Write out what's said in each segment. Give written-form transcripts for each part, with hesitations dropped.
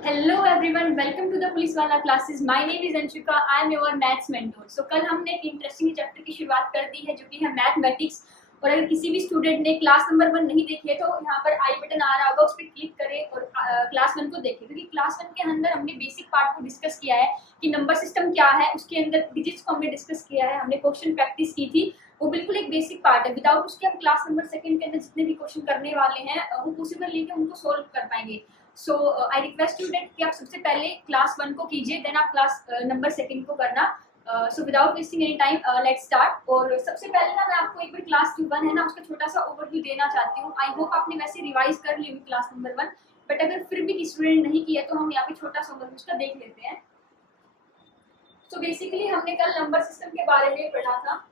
Hello everyone, welcome to the police वाला classes. My name is Anshika. I am your maths mentor. So कल हमने एक interesting chapter की शुरुआत कर दी है जो कि है मैथमेटिक्स. और अगर किसी भी स्टूडेंट ने क्लास नंबर 1 नहीं देखी है तो यहाँ पर आई बटन आ रहा होगा, उस पर क्लिक करें और क्लास 1 को देखें, क्योंकि क्लास 1 के अंदर हमने बेसिक पार्ट को डिस्कस किया है कि नंबर सिस्टम क्या है, उसके अंदर डिजिट्स को हमने डिस्कस किया है, हमने क्वेश्चन प्रैक्टिस की थी. वो बिल्कुल एक बेसिक पार्ट है. विदाउट उसके हम क्लास नंबर 2 के अंदर जितने भी क्वेश्चन करने वाले हैं वो पॉसिबल नहीं कि उनको सोल्व कर पाएंगे. सो आई रिक्वेस्ट स्टूडेंट कि आप सबसे पहले क्लास 1 को कीजिए, देन आप क्लास नंबर 2 को करना. So without wasting any time let's start. और सबसे पहले ना मैं आपको एक बार क्लास 1 है ना उसका छोटा सा ओवरव्यू देना चाहती हूँ. आई होप आपने वैसे रिवाइज कर ली हुई क्लास नंबर 1, बट अगर फिर भी स्टूडेंट नहीं किया तो हम यहाँ पे छोटा सा ओवरव्यू उसका देख लेते हैं. सो बेसिकली हमने कल नंबर सिस्टम के बारे में पढ़ा था.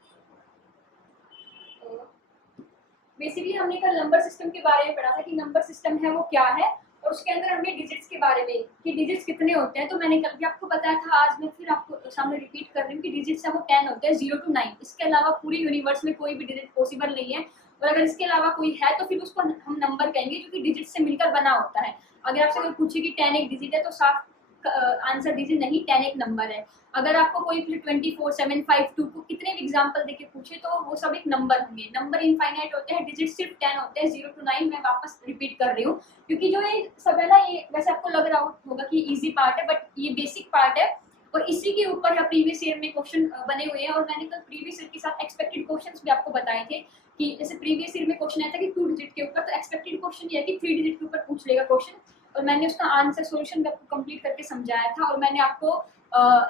हमने कल नंबर सिस्टम के बारे में पढ़ा था कि नंबर सिस्टम है वो क्या है, और उसके अंदर हमने डिजिट्स के बारे में कि डिजिट्स कितने होते हैं. तो मैंने कल भी आपको बताया था, आज मैं फिर आपको सामने रिपीट कर रही हूँ कि डिजिट्स है वो 10 होते हैं, 0 to 9. इसके अलावा पूरी यूनिवर्स में कोई भी डिजिट पॉसिबल नहीं है, और अगर इसके अलावा कोई है तो फिर उसको हम नंबर कहेंगे जो कि डिजिट से मिलकर बना होता है. अगर आपसे कोई पूछे कि 10 एक डिजिट है तो साफ आंसर दीजिए नहीं, 10 एक नंबर है. अगर आपको कोई फिर 24, 7, 5, 2 को कितने भी एग्जाम्पल देके पूछे तो वो सब एक नंबर होंगे. नंबर इनफाइनाइट होते हैं, डिजिट सिर्फ 10 होते हैं, 0 to 9. मैं वापस रिपीट कर रही हूँ क्योंकि जो ये सब है ना, ये वैसे आपको लग रहा होगा कि इजी पार्ट है, बट ये बेसिक पार्ट है. और इसी के ऊपर प्रीवियस ईयर में क्वेश्चन बने हुए हैं, और मैंने कल प्रीवियस ईयर के साथ एक्सपेक्टेड क्वेश्चंस भी आपको बताए थे कि जैसे प्रीवियस ईयर में क्वेश्चन आया था कि 2 डिजिट के ऊपर, तो एक्सपेक्टेड क्वेश्चन ये है कि 3 डिजिट के ऊपर पूछ लेगा क्वेश्चन. और मैंने उसका आंसर सोल्यूशन कंप्लीट करके समझाया था, और मैंने आपको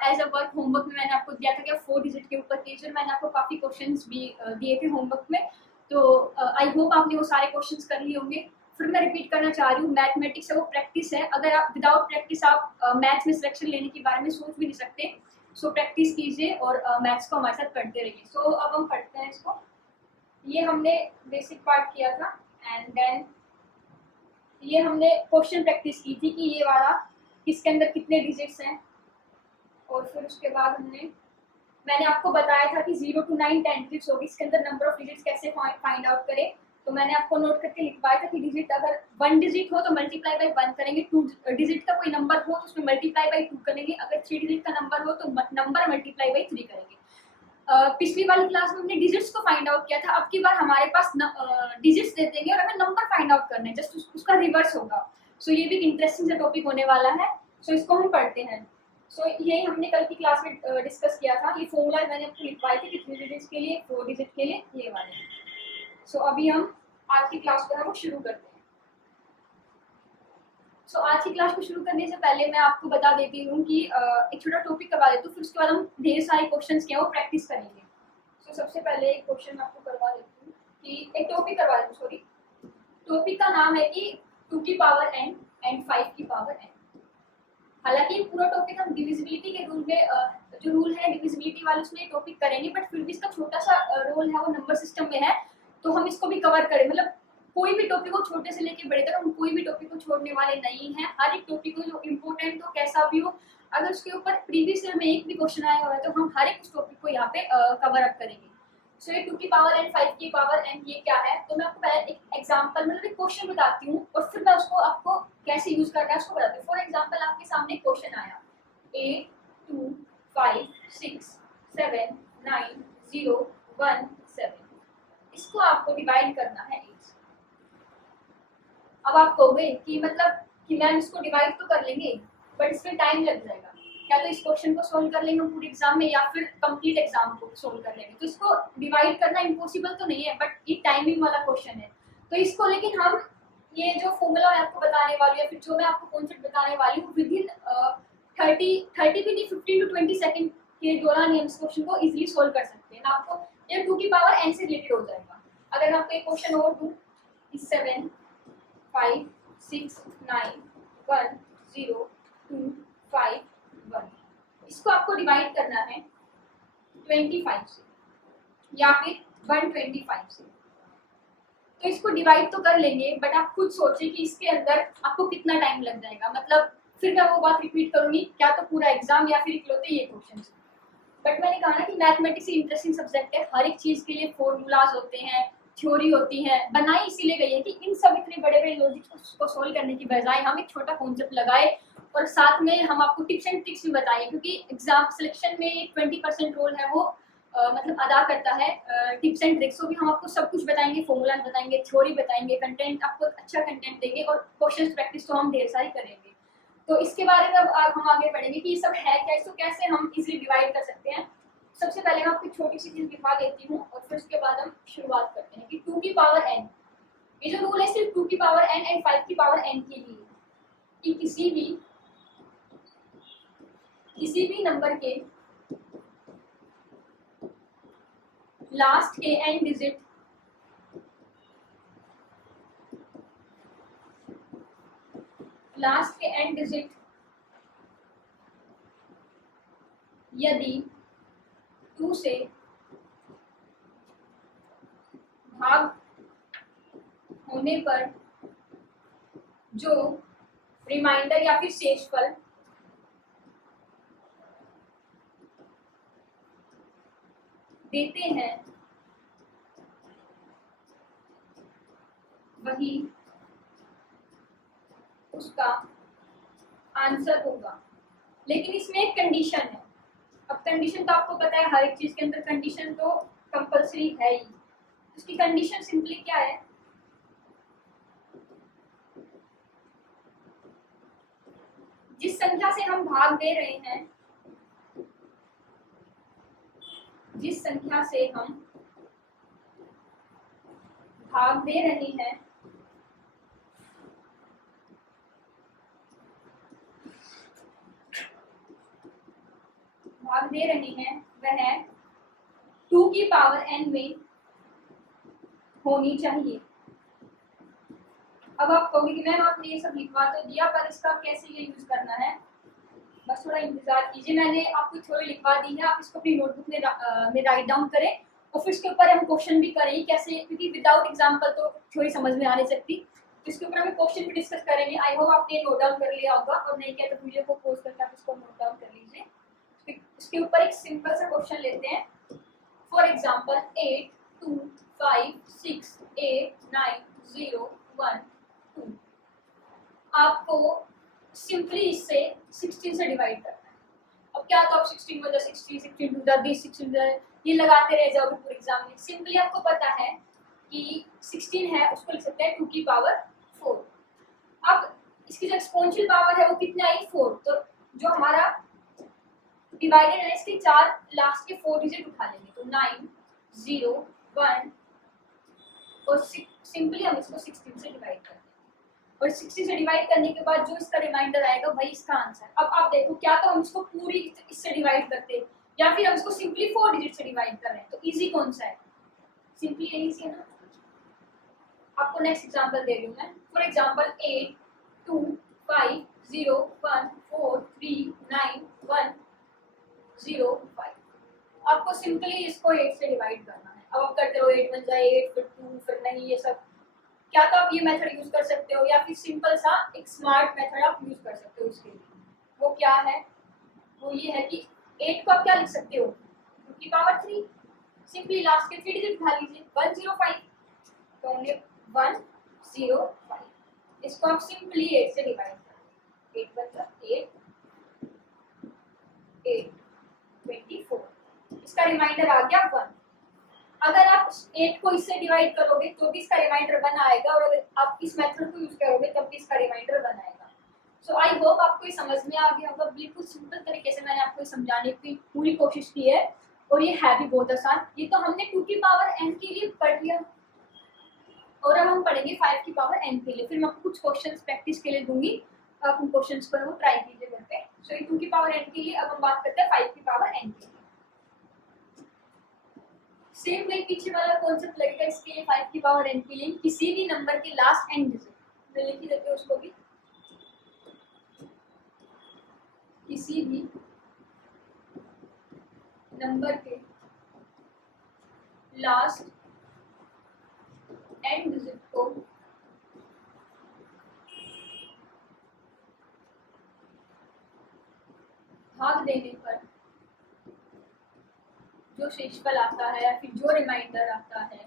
एज अ वर्क होमवर्क में मैंने आपको दिया था कि आप 4 डिजिट के ऊपर कीजिए. मैंने आपको काफ़ी क्वेश्चंस भी दिए थे होमवर्क में. तो आई होप आपने वो सारे क्वेश्चंस कर लिए होंगे. फिर मैं रिपीट करना चाह रही हूँ, मैथमेटिक्स है वो प्रैक्टिस है. अगर आप विदाउट प्रैक्टिस आप मैथ्स में सिलेक्शन लेने के बारे में सोच भी नहीं सकते. सो प्रैक्टिस कीजिए और मैथ्स को हमारे साथ पढ़ते रहिए. सो अब हम पढ़ते हैं इसको. ये हमने बेसिक पार्ट किया था, एंड देन ये हमने क्वेश्चन प्रैक्टिस की थी कि ये वाला किसके अंदर कितने डिजिट्स हैं. और फिर उसके बाद मैंने आपको बताया था कि 0 to 9 10 डिजिट्स होगी, इसके अंदर नंबर ऑफ डिजिट्स कैसे फाइंड आउट करें. तो मैंने आपको नोट करके लिखवाया था कि डिजिट अगर 1 डिजिट हो तो मल्टीप्लाई बाई 1 करेंगे, 2 डिजिट का कोई नंबर हो तो उसमें मल्टीप्लाई बाई 2 करेंगे, अगर 3 डिजिट का नंबर हो तो नंबर मल्टीप्लाई बाई 3 करेंगे. पिछली वाली क्लास में हमने डिजिट्स को फाइंड आउट किया था. अब की बार हमारे पास डिजिट्स दे देंगे और हमें नंबर फाइंड आउट करना है, जस्ट उसका रिवर्स होगा. सो ये भी इंटरेस्टिंग सा टॉपिक होने वाला है. सो इसको हम पढ़ते हैं. सो यही हमने कल की क्लास में डिस्कस किया था. ये फॉर्मूला मैंने आपको लिखवाए थे कि 3 डिजिट्स के लिए, 4 डिजिट के लिए, ये वाले. सो अभी हम आज की क्लास को शुरू करते हैं. सो आज की क्लास को शुरू करने से पहले मैं आपको बता देती हूँ कि एक छोटा टॉपिक करवा देती हूँ, फिर उसके बाद हम ढेर सारे क्वेश्चंस के हैं वो प्रैक्टिस करेंगे. सो सबसे पहले एक क्वेश्चन आपको करवा देती हूँ कि एक टॉपिक करवा देती हूँ, सॉरी. टॉपिक का नाम है कि 2 की पावर n एंड 5 की पावर n. हालांकि पूरा टॉपिक हम डिविजिबिलिटी के रूल में जो रूल है डिविजिबिलिटी वाले उसमें टॉपिक करेंगे, बट फिर भी इसका छोटा सा रोल है वो नंबर सिस्टम में है, तो हम इसको भी कवर करें. मतलब कोई भी टॉपिक को छोटे से लेके बड़े तक हम कोई भी टॉपिक को छोड़ने वाले नहीं हैं. हर एक टॉपिक को जो इम्पोर्टेंट हो कैसा भी हो, अगर उसके ऊपर प्रीवियस ईयर में एक भी क्वेश्चन आया हुआ है तो हम हर एक उस टॉपिक को यहाँ पे कवर अप करेंगे. सो ये 2 की पावर n 5 की पावर n ये क्या है, तो मैं आपको पहले एक एग्जांपल मतलब एक क्वेश्चन बताती हूँ और फिर मैं उसको आपको कैसे यूज करना है उसको बताती हूँ. फॉर एग्जांपल आपके सामने क्वेश्चन आया 8 2 5 6 7 9 0 1 7. इसको आपको डिवाइड करना है 8. अब आप कहोगे कि मतलब कि मैम इसको डिवाइड तो कर लेंगे बट इसमें टाइम लग जाएगा. या तो इस क्वेश्चन को सोल्व कर लेंगे पूरे एग्जाम में, या फिर कंप्लीट एग्जाम को सोल्व कर लेंगे. तो इसको डिवाइड करना इम्पॉसिबल तो नहीं है, बट ये टाइमिंग वाला क्वेश्चन है. तो इसको लेकिन हम ये जो फॉर्मूला मैं आपको बताने वाली हूँ या फिर जो मैं आपको कॉन्सेप्ट बताने वाली हूँ विद इन 30 भी नहीं 15 to 20 सेकंड के दौरान हम इस क्वेश्चन को इजीली सोल्व कर सकते हैं. आपको ये 2 की पावर n से रिलेटेड हो जाएगा. अगर मैं आपको एक क्वेश्चन और दूँ 7 5 6 9 1 0 2 5 1, इसको आपको डिवाइड करना है 25 से या फिर 125 से. तो इसको डिवाइड तो कर लेंगे, बट आप खुद सोचिए कि इसके अंदर आपको कितना टाइम लग जाएगा. मतलब फिर मैं वो बात रिपीट करूंगी, क्या तो पूरा एग्जाम या फिर इकलौते ये क्वेश्चन. बट मैंने कहा ना कि मैथमेटिक्स इंटरेस्टिंग सब्जेक्ट है. हर एक चीज के लिए फॉर्मूलाज होते हैं, थ्योरी होती है, बनाई इसीलिए गई है कि इन सब इतने बड़े बड़े लॉजिक्स को सोल्व करने की बजाय हम एक छोटा कॉन्सेप्ट लगाए और साथ में हम आपको टिप्स एंड ट्रिक्स भी बताएंगे, क्योंकि एग्जाम सिलेक्शन में 20% रोल है वो मतलब अदा करता है टिप्स एंड ट्रिक्स। भी हम आपको सब कुछ बताएंगे, फॉर्मूला बताएंगे, थ्योरी बताएंगे, कंटेंट आपको अच्छा कंटेंट देंगे और क्वेश्चन प्रैक्टिस तो हम ढेर सारी करेंगे। तो इसके बारे में अब हम आगे बढ़ेंगे कि ये सब है क्या, इसको कैसे हम इजीली डिवाइड कर सकते हैं। सबसे पहले मैं आपको छोटी सी चीज दिखा देती हूँ और फिर उसके बाद हम शुरुआत करते हैं कि 2 की पावर n, ये जो रूल है सिर्फ 2 की पावर n एंड 5 की पावर n के लिए, कि किसी भी नंबर के लास्ट के n डिजिट यदि 2 से भाग होने पर जो रिमाइंडर या फिर शेषफल देते हैं वही उसका आंसर होगा। लेकिन इसमें एक कंडीशन है। अब कंडीशन तो आपको पता है, हर एक चीज के अंदर कंडीशन तो कंपलसरी है ही। उसकी कंडीशन सिंपली क्या है, जिस संख्या से हम भाग दे रहे हैं, जिस संख्या से हम भाग दे रहे हैं वह 2 की पावर n में होनी चाहिए। अब आप कहोगे कि मैम आपने ये सब लिखवा तो दिया, पर इसका कैसे ये यूज करना है, बस थोड़ा इंतजार कीजिए। मैंने आपको थ्योरी लिखवा दी है, आप इसको अपनी नोटबुक में राइट डाउन करें और फिर इसके ऊपर हम क्वेश्चन भी करेंगे कैसे, क्योंकि विदाउट एग्जाम्पल तो थ्योरी समझ में आ नहीं सकती। तो इसके ऊपर हम क्वेश्चन भी डिस्कस करेंगे। आई होप आपने नोट डाउन कर लिया होगा, और नहीं किया तो वीडियो को पॉज करके आप इसको नोट डाउन कर लीजिए। इसके ऊपर एक सिंपल सा क्वेश्चन लेते हैं। फॉर एग्जाम्पल 8 2 5 6 8 9 0 1 2, आपको सिंपली इससे 16 से डिवाइड करना है। अब क्या तो आप 16 में 60 16 टू 20 16 ये लगाते रह जाओगे पूरे एग्जाम में। सिंपली आपको पता है कि 16 है, उसको लिख सकते हैं 2 की पावर 4। अब इसकी जो एक्सपोनेंशियल पावर है वो कितना आई 4, तो जो हमारा डिवाइडेड है इसके 4 लास्ट के 4 डिजिट उठा लेंगे, तो 9 0 1 और सिंपली हम इसको 16 से डिवाइड करते हैं। और 60 से डिवाइड करने के बाद जो इसका रिमाइंडर आएगा वही इसका आंसर। अब आप देखो, क्या तो हम इसको पूरी इससे डिवाइड करते हैं या फिर हम इसको सिंपली 4 डिजिट से डिवाइड कर रहे हैं, तो इजी कौन सा है, सिंपली यही से ना। आपको नेक्स्ट एग्जांपल दे रही हूं मैं। फॉर एग्जांपल 8 2 5 0 1 4 3 9 1 0 5, आपको सिंपली इसको 8 से डिवाइड करना है। अब आप करते रहो, 8 बन जाए 8 फिर 2 फिर नहीं, ये सब क्या तो आप ये मेथड यूज कर सकते हो, या फिर सिंपल सा एक स्मार्ट मेथड आप यूज कर सकते हो इसके लिए। वो क्या है, वो ये है कि 8 को आप क्या लिख सकते हो 2 की पावर 3, सिंपली लास्ट के 3 डिजिट उठा लीजिए 105, तो ओनली 105। इसको आप सिंपली 8 से डिवाइड करें, 8 बचा 8 8 24, इसका रिमाइंडर आ गया 1। अगर आप 8 को इससे डिवाइड करोगे तो भी इसका रिमाइंडर 1 आएगा, और अगर आप इस मेथड को यूज करोगे तब भी इसका रिमाइंडर 1 आएगा। सो आई होप आपको ये समझ में आ गया होगा। बिल्कुल सिंपल तरीके से मैंने आपको समझाने की पूरी कोशिश की है, और ये है भी बहुत आसान। ये तो हमने 2 की पावर n के लिए पढ़ लिया, और अब हम पढ़ेंगे 5 की पावर n के लिए। फिर मैं आपको कुछ क्वेश्चंस प्रैक्टिस के लिए दूंगी, आप उन क्वेश्चंस पर वो ट्राई कीजिए घर पे। सो ये 2 की पावर n के लिए। अब हम बात करते हैं 5 की पावर n के लिए। सेम वही पीछे वाला कॉन्सेप्ट लगेगा इसके लिए। 5 की पावर n के लिए किसी भी नंबर के लास्ट n डिजिट, मैं लिख ही देते हैं उसको भी, किसी भी नंबर के लास्ट n डिजिट को भाग देने पर जो शेषफल आता है या फिर जो रिमाइंडर आता है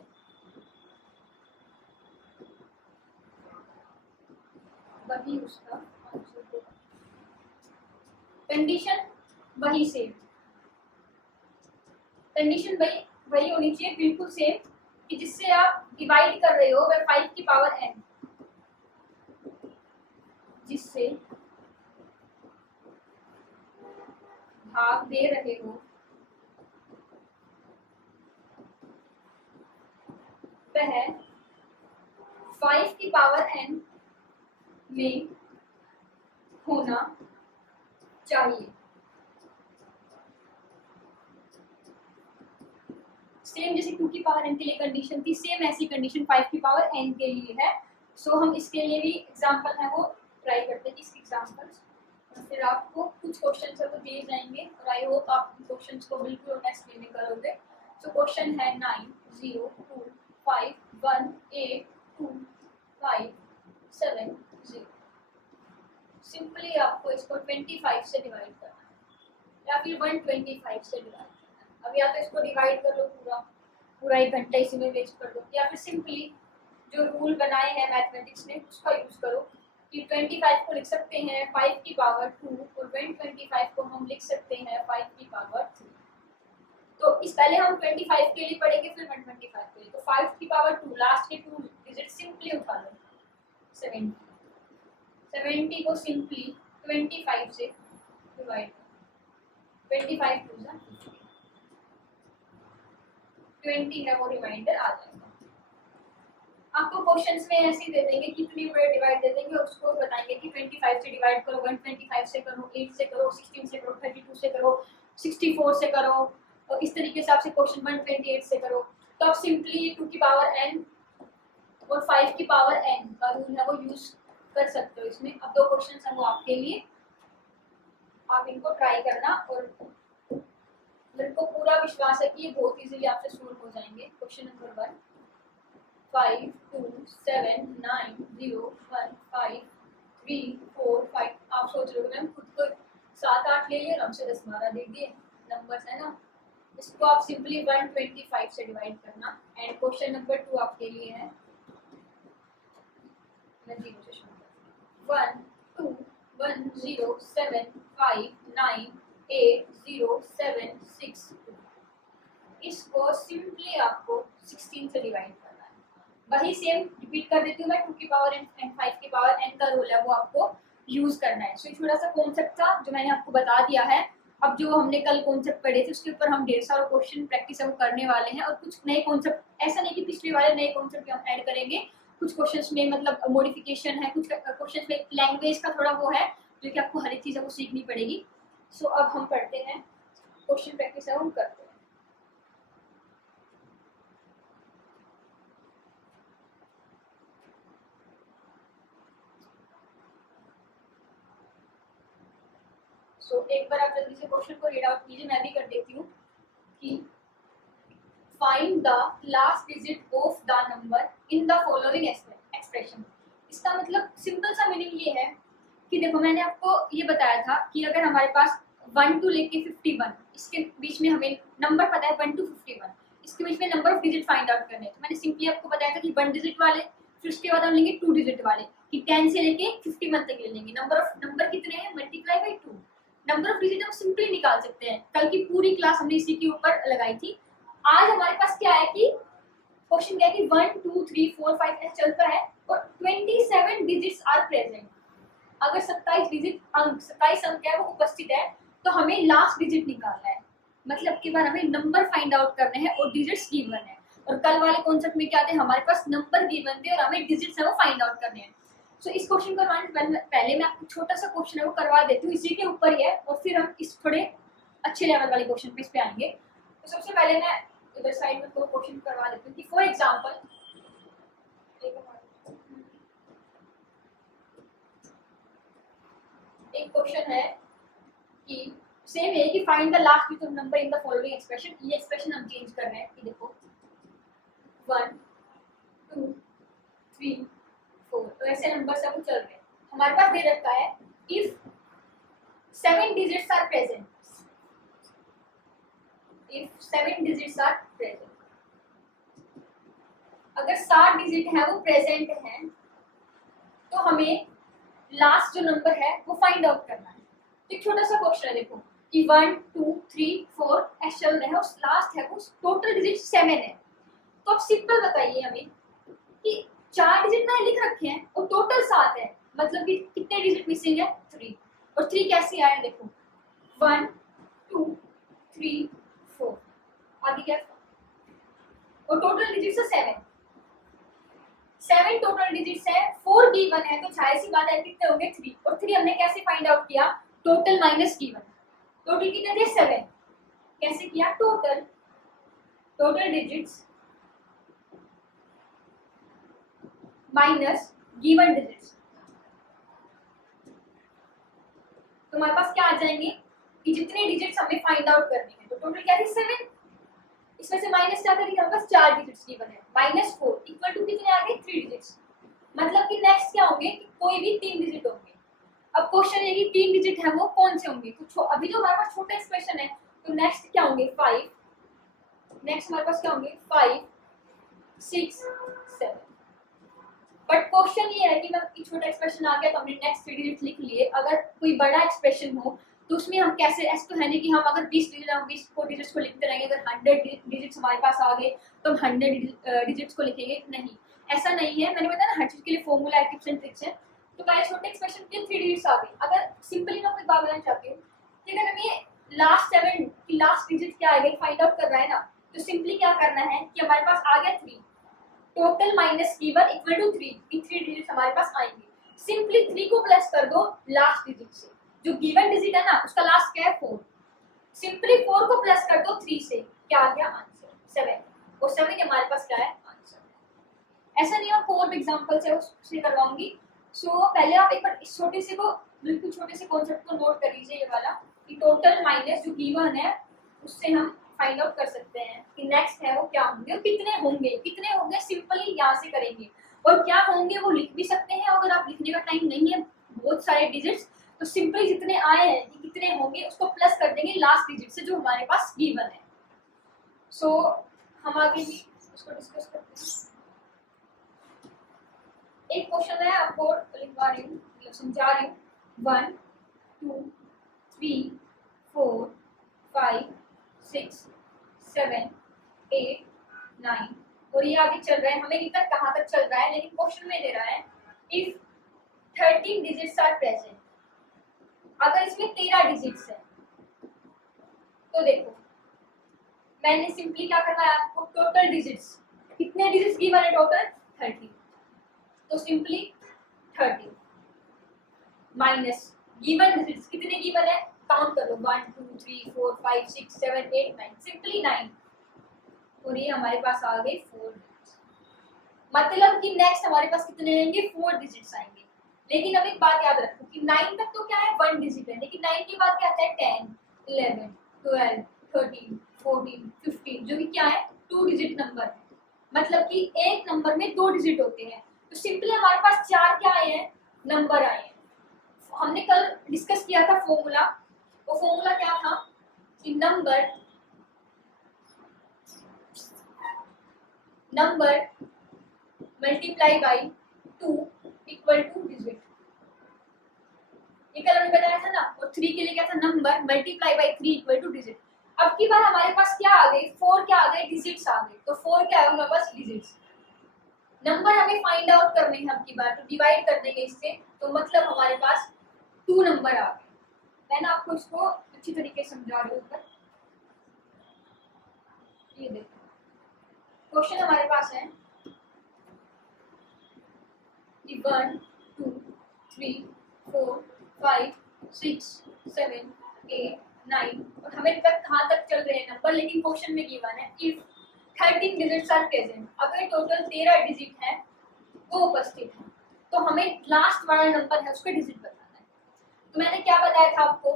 वही उसका आंसर होगा। कंडीशन वही सेम, कंडीशन वही होनी चाहिए, बिल्कुल सेम, कि जिससे आप डिवाइड कर रहे हो वह 5 की पावर n, जिससे भाग दे रहे हो वह 5 की पावर n में होना चाहिए। सेम जैसे 2 की पावर n के लिए कंडीशन थी, सेम ऐसी कंडीशन 5 की पावर n के लिए है। सो हम इसके लिए भी एग्जांपल है वो ट्राई करते हैं, इसके एग्जांपल्स, और फिर आपको कुछ क्वेश्चन है वो दिए जाएंगे और आई होप आप क्वेश्चंस को बिल्कुल नेक्स्ट वे में करोगे। सो क्वेश्चन है 9 0 2 5 1 8 2 5 7 0। सिंपली आपको इसको 25 से डिवाइड करना है या फिर 125 से डिवाइड करना है। अब या तो इसको डिवाइड कर लो पूरा 1 घंटा इसी में वेस्ट कर दो, या फिर सिंपली जो रूल बनाए हैं मैथमेटिक्स ने उसका यूज करो कि 25 को लिख सकते हैं 5 की पावर 2 और 125 को हम लिख सकते हैं 5 की पावर 3। तो इस पहले हम 25 के लिए पढ़ेंगे फिर 125 के लिए। तो 5 की पावर 2 लास्ट के 2 डिजिट सिंपली उठा लो, 70 को सिंपली 25 से डिवाइड, 25 2 जा 20 है वो रिमाइंडर आ जाएगा। आपको क्वेश्चंस में ऐसे ही दे देंगे, कितने बड़े डिवाइड दे देंगे और उसको बताएंगे कि 25 से डिवाइड करो, 125 से करो, 8 से करो, 16 से करो, 32 से करो, 64 से करो, और इस तरीके से आपसे क्वेश्चन 128 से करो। तो आप सिंपली 2 की पावर n और 5 की पावर n का रूल है वो यूज कर सकते हो इसमें। अब 2 क्वेश्चंस हैं वो आपके लिए, आप इनको ट्राई करना और मेरे को पूरा विश्वास है कि ये बहुत इजीली आपसे सॉल्व हो जाएंगे। Question number 1 5 2 7 9 0 1 5 3 4 5। आप सोच रहे हो मैम खुद तो 7 8 ले लिए और हमसे 10 12 दे दिए, नंबर्स है ना। इसको आप सिंपली 125 से डिवाइड करना। एंड क्वेश्चन नंबर 2 आपके लिए है, मैं 0 से शुरू करती हूँ। 1 2 1 0 7 5 9 8 0 7 6 2। इसको सिंपली आपको 16 से डिवाइड करना है। वही सेम रिपीट कर देती हूँ मैं, 2 की पावर n एंड 5 की पावर n का रूल है वो आपको यूज करना है। सो थोड़ा सा कॉन्सेप्ट था जो मैंने आपको बता दिया है। अब जो हमने कल कॉन्सेप्ट पढ़े थे उसके ऊपर हम 150 सारा क्वेश्चन प्रैक्टिस हम करने वाले हैं, और कुछ नए कॉन्सेप्ट, ऐसा नहीं कि पिछले वाले नए कॉन्सेप्ट भी हम ऐड करेंगे। कुछ क्वेश्चंस में मतलब मॉडिफिकेशन है, कुछ क्वेश्चंस में लैंग्वेज का थोड़ा वो है जो कि आपको हर एक चीज़ आपको सीखनी पड़ेगी। सो अब हम पढ़ते हैं क्वेश्चन प्रैक्टिस हम करते हैं। सो एक बार आप जल्दी से क्वेश्चन को रीड आउट कीजिए, मैं भी कर देती हूँ कि find the last digit of the number in the following expression. इसका मतलब सिंपल सा मीनिंग ये है कि देखो मैंने आपको ये बताया था कि अगर हमारे पास 1 टू लेके 51, इसके बीच में हमें नंबर पता है 1 टू 51, इसके बीच में number of digit find out करने हैं। तो मैंने सिंपली आपको बताया था कि 1 डिजिट वाले, फिर उसके बाद हम लेंगे 2 डिजिट वाले, कि 10 से लेके 51 तक ले लेंगे। नंबर कितने हैं, multiply by 2। Number of digit हम सिंपली निकाल सकते हैं। कल की पूरी क्लास हमने इसी के ऊपर लगाई थी। आज हमारे पास क्या है कि क्वेश्चन क्या है कि 1 2 3 4 5 ऐसे चलता है और 27 डिजिट्स आर प्रेजेंट। अगर 27 अंक है वो उपस्थित है तो हमें लास्ट डिजिट निकालना है, मतलब कि बार हमें नंबर फाइंड आउट करने हैं और डिजिट्स गिवन है। और कल वाले कॉन्सेप्ट में क्या थे, हमारे पास नंबर गिवन थे और हमें डिजिट्स है वो फाइंड आउट करने हैं। सो इस क्वेश्चन को पहले मैं आपको छोटा सा क्वेश्चन है वो करवा देती हूँ, इसी के ऊपर ही है, और फिर हम इस थोड़े अच्छे लेवल वाले क्वेश्चन पे इस पे आएंगे। तो सबसे पहले मैं इधर साइड में 2 क्वेश्चन करवा देती हूँ कि फॉर एग्जांपल एक क्वेश्चन है कि सेम है कि find the last digit of number in the following expression. ये एक्सप्रेशन हम चेंज कर रहे हैं कि देखो 1 2 3 4, तो ऐसे नंबर सब चल रहे हैं। हमारे पास दे रखा है if 7 digits are present, if 7 digits are present, अगर 7 डिजिट है वो प्रेजेंट हैं तो हमें लास्ट जो नंबर है वो फाइंड आउट करना है। तो एक छोटा सा क्वेश्चन है, देखो कि 1 2 3 4 ऐसे चल रहे हैं और लास्ट है वो टोटल डिजिट 7 है। तो अब सिंपल बताइए हमें कि 4 डिजिट मैंने लिख रखे हैं और टोटल 7 है, मतलब कि कितने डिजिट मिसिंग है? 3। और 3 कैसे आए? देखो 1 2 3 4, आगे क्या? और टोटल डिजिट्स है 7। 7 टोटल डिजिट्स है, 4 गिवन है, तो जाहिर सी बात है कितने होंगे? 3। और 3 हमने कैसे फाइंड आउट किया? Total minus given. टोटल कितने थे? 7। कैसे किया? Total digits minus given digits. तो हमारे पास क्या आ जाएंगे कि जितने डिजिट्स हमें फाइंड आउट करने हैं, तो टोटल क्या थे? 7। इसमें से माइनस क्या करेंगे? हमारे पास 4 डिजिट्स गिवन है, -4 इक्वल टू कितने आ गए? 3 डिजिट्स। मतलब कि नेक्स्ट क्या होंगे कि कोई भी 3 डिजिट होंगे। अब क्वेश्चन ये कि 3 डिजिट है वो कौन से होंगे? तो अभी तो हमारे पास छोटा एक्सप्रेशन है, तो नेक्स्ट क्या होंगे? 5। नेक्स्ट हमारे पास क्या होंगे? 5 6 7। बट क्वेश्चन ये है कि मैं छोटा एक्सप्रेशन आ गया तो हमने नेक्स्ट 3 डिजिट लिख लिए। अगर कोई बड़ा एक्सप्रेशन हो तो उसमें हम कैसे, ऐसा तो है नहीं कि हम अगर 20 डिजिट हम 20 को डिजिट्स को लिखते रहेंगे, अगर 100 डिजिट्स हमारे पास आ गए तो हम 100 डिजिट्स को लिखेंगे, नहीं, ऐसा नहीं है। मैंने बताया ना हर चीज के लिए फॉर्मूला है, टिप्स एंड ट्रिक्स है। तो पहले छोटे एक्सप्रेशन के 3 डिजिट्स आ गई। अगर सिंपली मैं कोई बात बताना चाहती हूँ कि अगर हमें लास्ट 7 की लास्ट डिजिट क्या आएगा फाइंड आउट कर रहा है ना, तो सिंपली क्या करना है कि हमारे पास आ गया 3, total minus given equal to 3, ये 3 डिजिट हमारे पास आएंगे। सिंपली 3 को प्लस कर दो लास्ट डिजिट से, जो गिवन डिजिट है ना उसका लास्ट क्या है? 4। सिंपली 4 को प्लस कर दो 3 से, क्या आ गया? आंसर 7। और 7 हमारे पास क्या है? आंसर। ऐसा नहीं, और और एग्जांपल्स है उससे करवाऊंगी। सो पहले आप एक बार इस छोटे से को, बिल्कुल छोटे से कॉन्सेप्ट को नोट कर लीजिए, ये वाला कि टोटल माइनस जो गिवन है उससे हम फाइंड आउट कर सकते हैं कि नेक्स्ट है वो क्या होंगे और कितने होंगे। कितने होंगे सिंपली यहाँ से करेंगे, और क्या होंगे वो लिख भी सकते हैं। अगर आप लिखने का टाइम नहीं है बहुत सारे डिजिट्स, तो सिंपली जितने आए हैं कि कितने होंगे उसको प्लस कर देंगे लास्ट डिजिट से जो हमारे पास गिवन है। सो हम आगे भी उसको डिस्कस करते हैं। एक क्वेश्चन है, आपको लिखवा रही हूँ, मतलब समझा रही हूँ। 1 2 3 4 5 6 7 8 9, और ये आगे चल रहा है, हमें नहीं तक कहाँ तक चल रहा है, लेकिन क्वेश्चन में दे रहा है इफ 13 डिजिट्स आर प्रेजेंट। अगर इसमें 13 डिजिट्स है तो देखो मैंने सिंपली क्या करना है आपको, टोटल डिजिट्स, कितने डिजिट्स गिवन है? टोटल 30। तो सिंपली 30 माइनस गिवन डिजिट्स, कितने गिवन है काउंट कर लो, 1 2 3 4 5 6 7 8 9, सिंपली 9, और ये हमारे पास आ गए 4 डिजिट्स। मतलब कि नेक्स्ट हमारे पास कितने आएंगे? 4 डिजिट्स आएंगे। लेकिन अब एक बात याद रखो कि 9 तक तो क्या है? 1 डिजिट है, लेकिन 9 के बाद क्या आता है? 10 11 12 13 14 15, जो कि क्या है? 2 डिजिट नंबर है। मतलब कि एक नंबर में 2 डिजिट होते हैं। तो सिंपली हमारे पास 4 क्या आए हैं? नंबर आए हैं। हमने कल डिस्कस किया था फॉर्मूला, वो फॉर्मूला क्या था कि number multiply by 2 equal two digit. ये कल हमने बताया था ना। और 3 के लिए क्या था? Number multiply by 3 equal two digit. अब की बार हमारे पास क्या आ गए? 4 क्या आ गए? डिजिट्स आ गए। तो 4 क्या है हमारे पास? डिजिट्स। नंबर हमें फाइंड आउट करने हैं अब की बार, तो डिवाइड कर देंगे इससे, तो मतलब हमारे पास 2 नंबर आ गए। मैं ना आपको इसको अच्छी तरीके से समझा रही हूँ। ये देखो क्वेश्चन हमारे पास है 1 2 3 4 5 6 7 8 9, और हमें तक कहाँ तक चल रहे हैं नंबर, लेकिन क्वेश्चन में गिवन है इफ 13 डिजिट्स आर प्रेजेंट। अगर टोटल 13 डिजिट है वो उपस्थित है, तो हमें लास्ट वाला नंबर है उसके डिजिट बताना है। तो मैंने क्या बताया था आपको,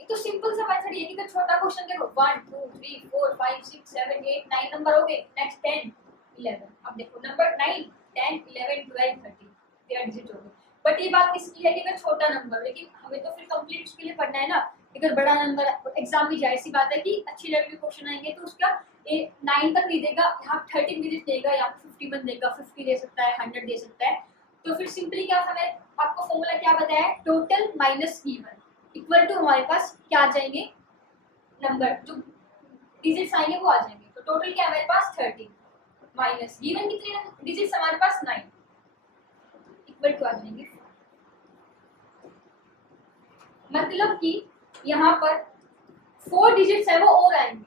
एक तो सिंपल सा मेथड ये कि तो छोटा क्वेश्चन देखो 1 2 3 4 5 6 7 8 9 नंबर हो गए, नेक्स्ट 10 11। अब देखो नंबर 9 10 11 12 13 13 डिजिट हो गए। बट ये बात किसकी है कि अगर छोटा नंबर, लेकिन हमें तो फिर कंप्लीट उसके लिए पढ़ना है ना। अगर बड़ा नंबर एग्जाम में जाहिर सी बात है कि अच्छी लेवल के क्वेश्चन आएंगे तो उसका 9 तक नहीं देगा, यहाँ 13 डिजिट देगा, या 51 देगा, 50 दे सकता है, 100 दे सकता है। तो फिर सिंपली क्या था, मैं आपको फॉर्मूला क्या बताया? Total minus given. Equal to हमारे पास क्या आ जाएंगे, नंबर जो डिजिट्स आएंगे वो आ जाएंगे। तो टोटल क्या है हमारे पास 13 माइनस गिवन कितने डिजिट्स हमारे पास 9 इक्वल टू आ जाएंगे। मतलब कि यहाँ पर 4 डिजिट्स है वो और आएंगे,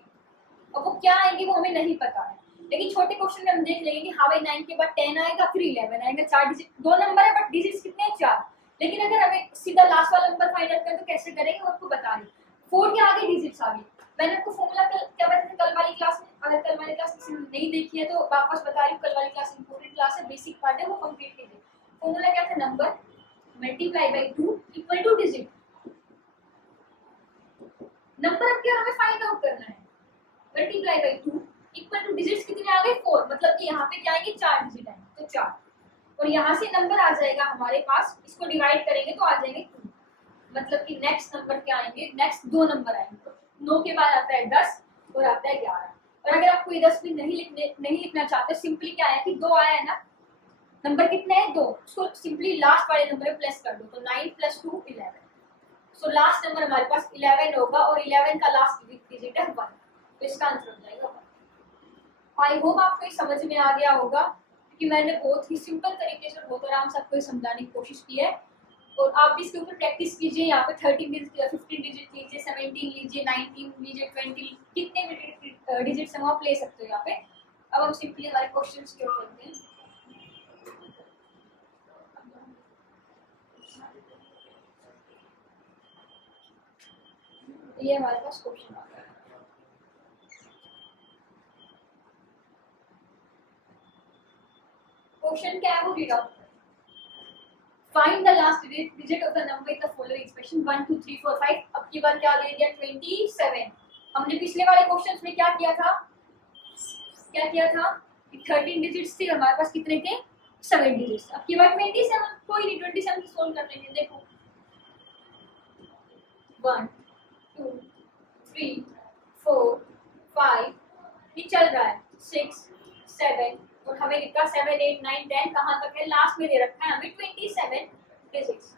और वो क्या आएंगे वो हमें नहीं पता है, लेकिन छोटे क्वेश्चन में हम देख लेंगे कि हाँ भाई 9 के बाद 10 आएगा फिर 11 आएगा, 4 डिजिट, 2 नंबर है बट डिजिट्स कितने हैं 4। लेकिन अगर हमें सीधा लास्ट वाला नंबर फाइंड आउट करें तो कैसे करेंगे वो आपको बता रही। 4 के आगे डिजिट्स आ गए। मैंने आपको फॉर्मूला क्या बताया था कल वाली क्लास में, अगर कल वाली क्लास किसी ने नहीं देखी है तो वापस बता रही हूँ, कल वाली क्लास इंपॉर्टेंट क्लास है, बेसिक पार्ट है, वो कंप्लीट कीजिए। फॉर्मूला क्या था, number multiply by 2 equal two digit. Number अब क्या हमें फाइंड आउट करना है, multiply by 2 equal two digits कितने आ गए 4, मतलब कि यहाँ पे क्या आएंगे 4 डिजिट आएंगे, तो 4, और यहाँ से नंबर आ जाएगा हमारे पास, इसको डिवाइड करेंगे तो आ जाएंगे 2, मतलब कि नेक्स्ट नंबर क्या आएंगे, नेक्स्ट 2 नंबर आएंगे। 9 के बाद आता है 10 और आता है 11। और अगर आपको ये 10 भी नहीं लिखना चाहते, सिंपली क्या है कि 2 आया है ना, नंबर कितने हैं 2, उसको सिंपली लास्ट वाले नंबर में प्लस कर दो, तो 9 + 2 11। सो लास्ट नंबर हमारे पास 11 होगा, और 11 का लास्ट डिजिट है 1, तो इसका आंसर हो जाएगा 1। आई होप आपको ये समझ में आ गया होगा, क्योंकि मैंने बहुत ही सिंपल तरीके से बहुत आराम से आपको समझाने की कोशिश की है, और आप भी इसके ऊपर प्रैक्टिस कीजिए। यहाँ पे 13 डिजिट, 15 डिजिट लीजिए, 17 लीजिए, 19 लीजिए, 20, कितने भी डिजिट्स हैं आप ले सकते हो यहाँ पे। अब हम सिंपली हमारे क्वेश्चन की ओर चलते हैं। ये हमारे पास क्वेश्चन आ गया। क्वेश्चन क्या है वो read out. Find the last digit of the number in the following expression 1 2 3 4 5। अब की बार क्या दे दिया 27। हमने पिछले वाले क्वेश्चंस में क्या किया था, 13 डिजिट्स थे, हमारे पास कितने थे 7 डिजिट्स। अब की बार 27, कोई नहीं 27 से सोल्व कर लेंगे। देखो 1 2 3 4 5 ये चल रहा है 6 7, और हमें लिखा 7 8 9 10 कहाँ तक है, लास्ट में दे रखा है हमें 27 डिजिट्स।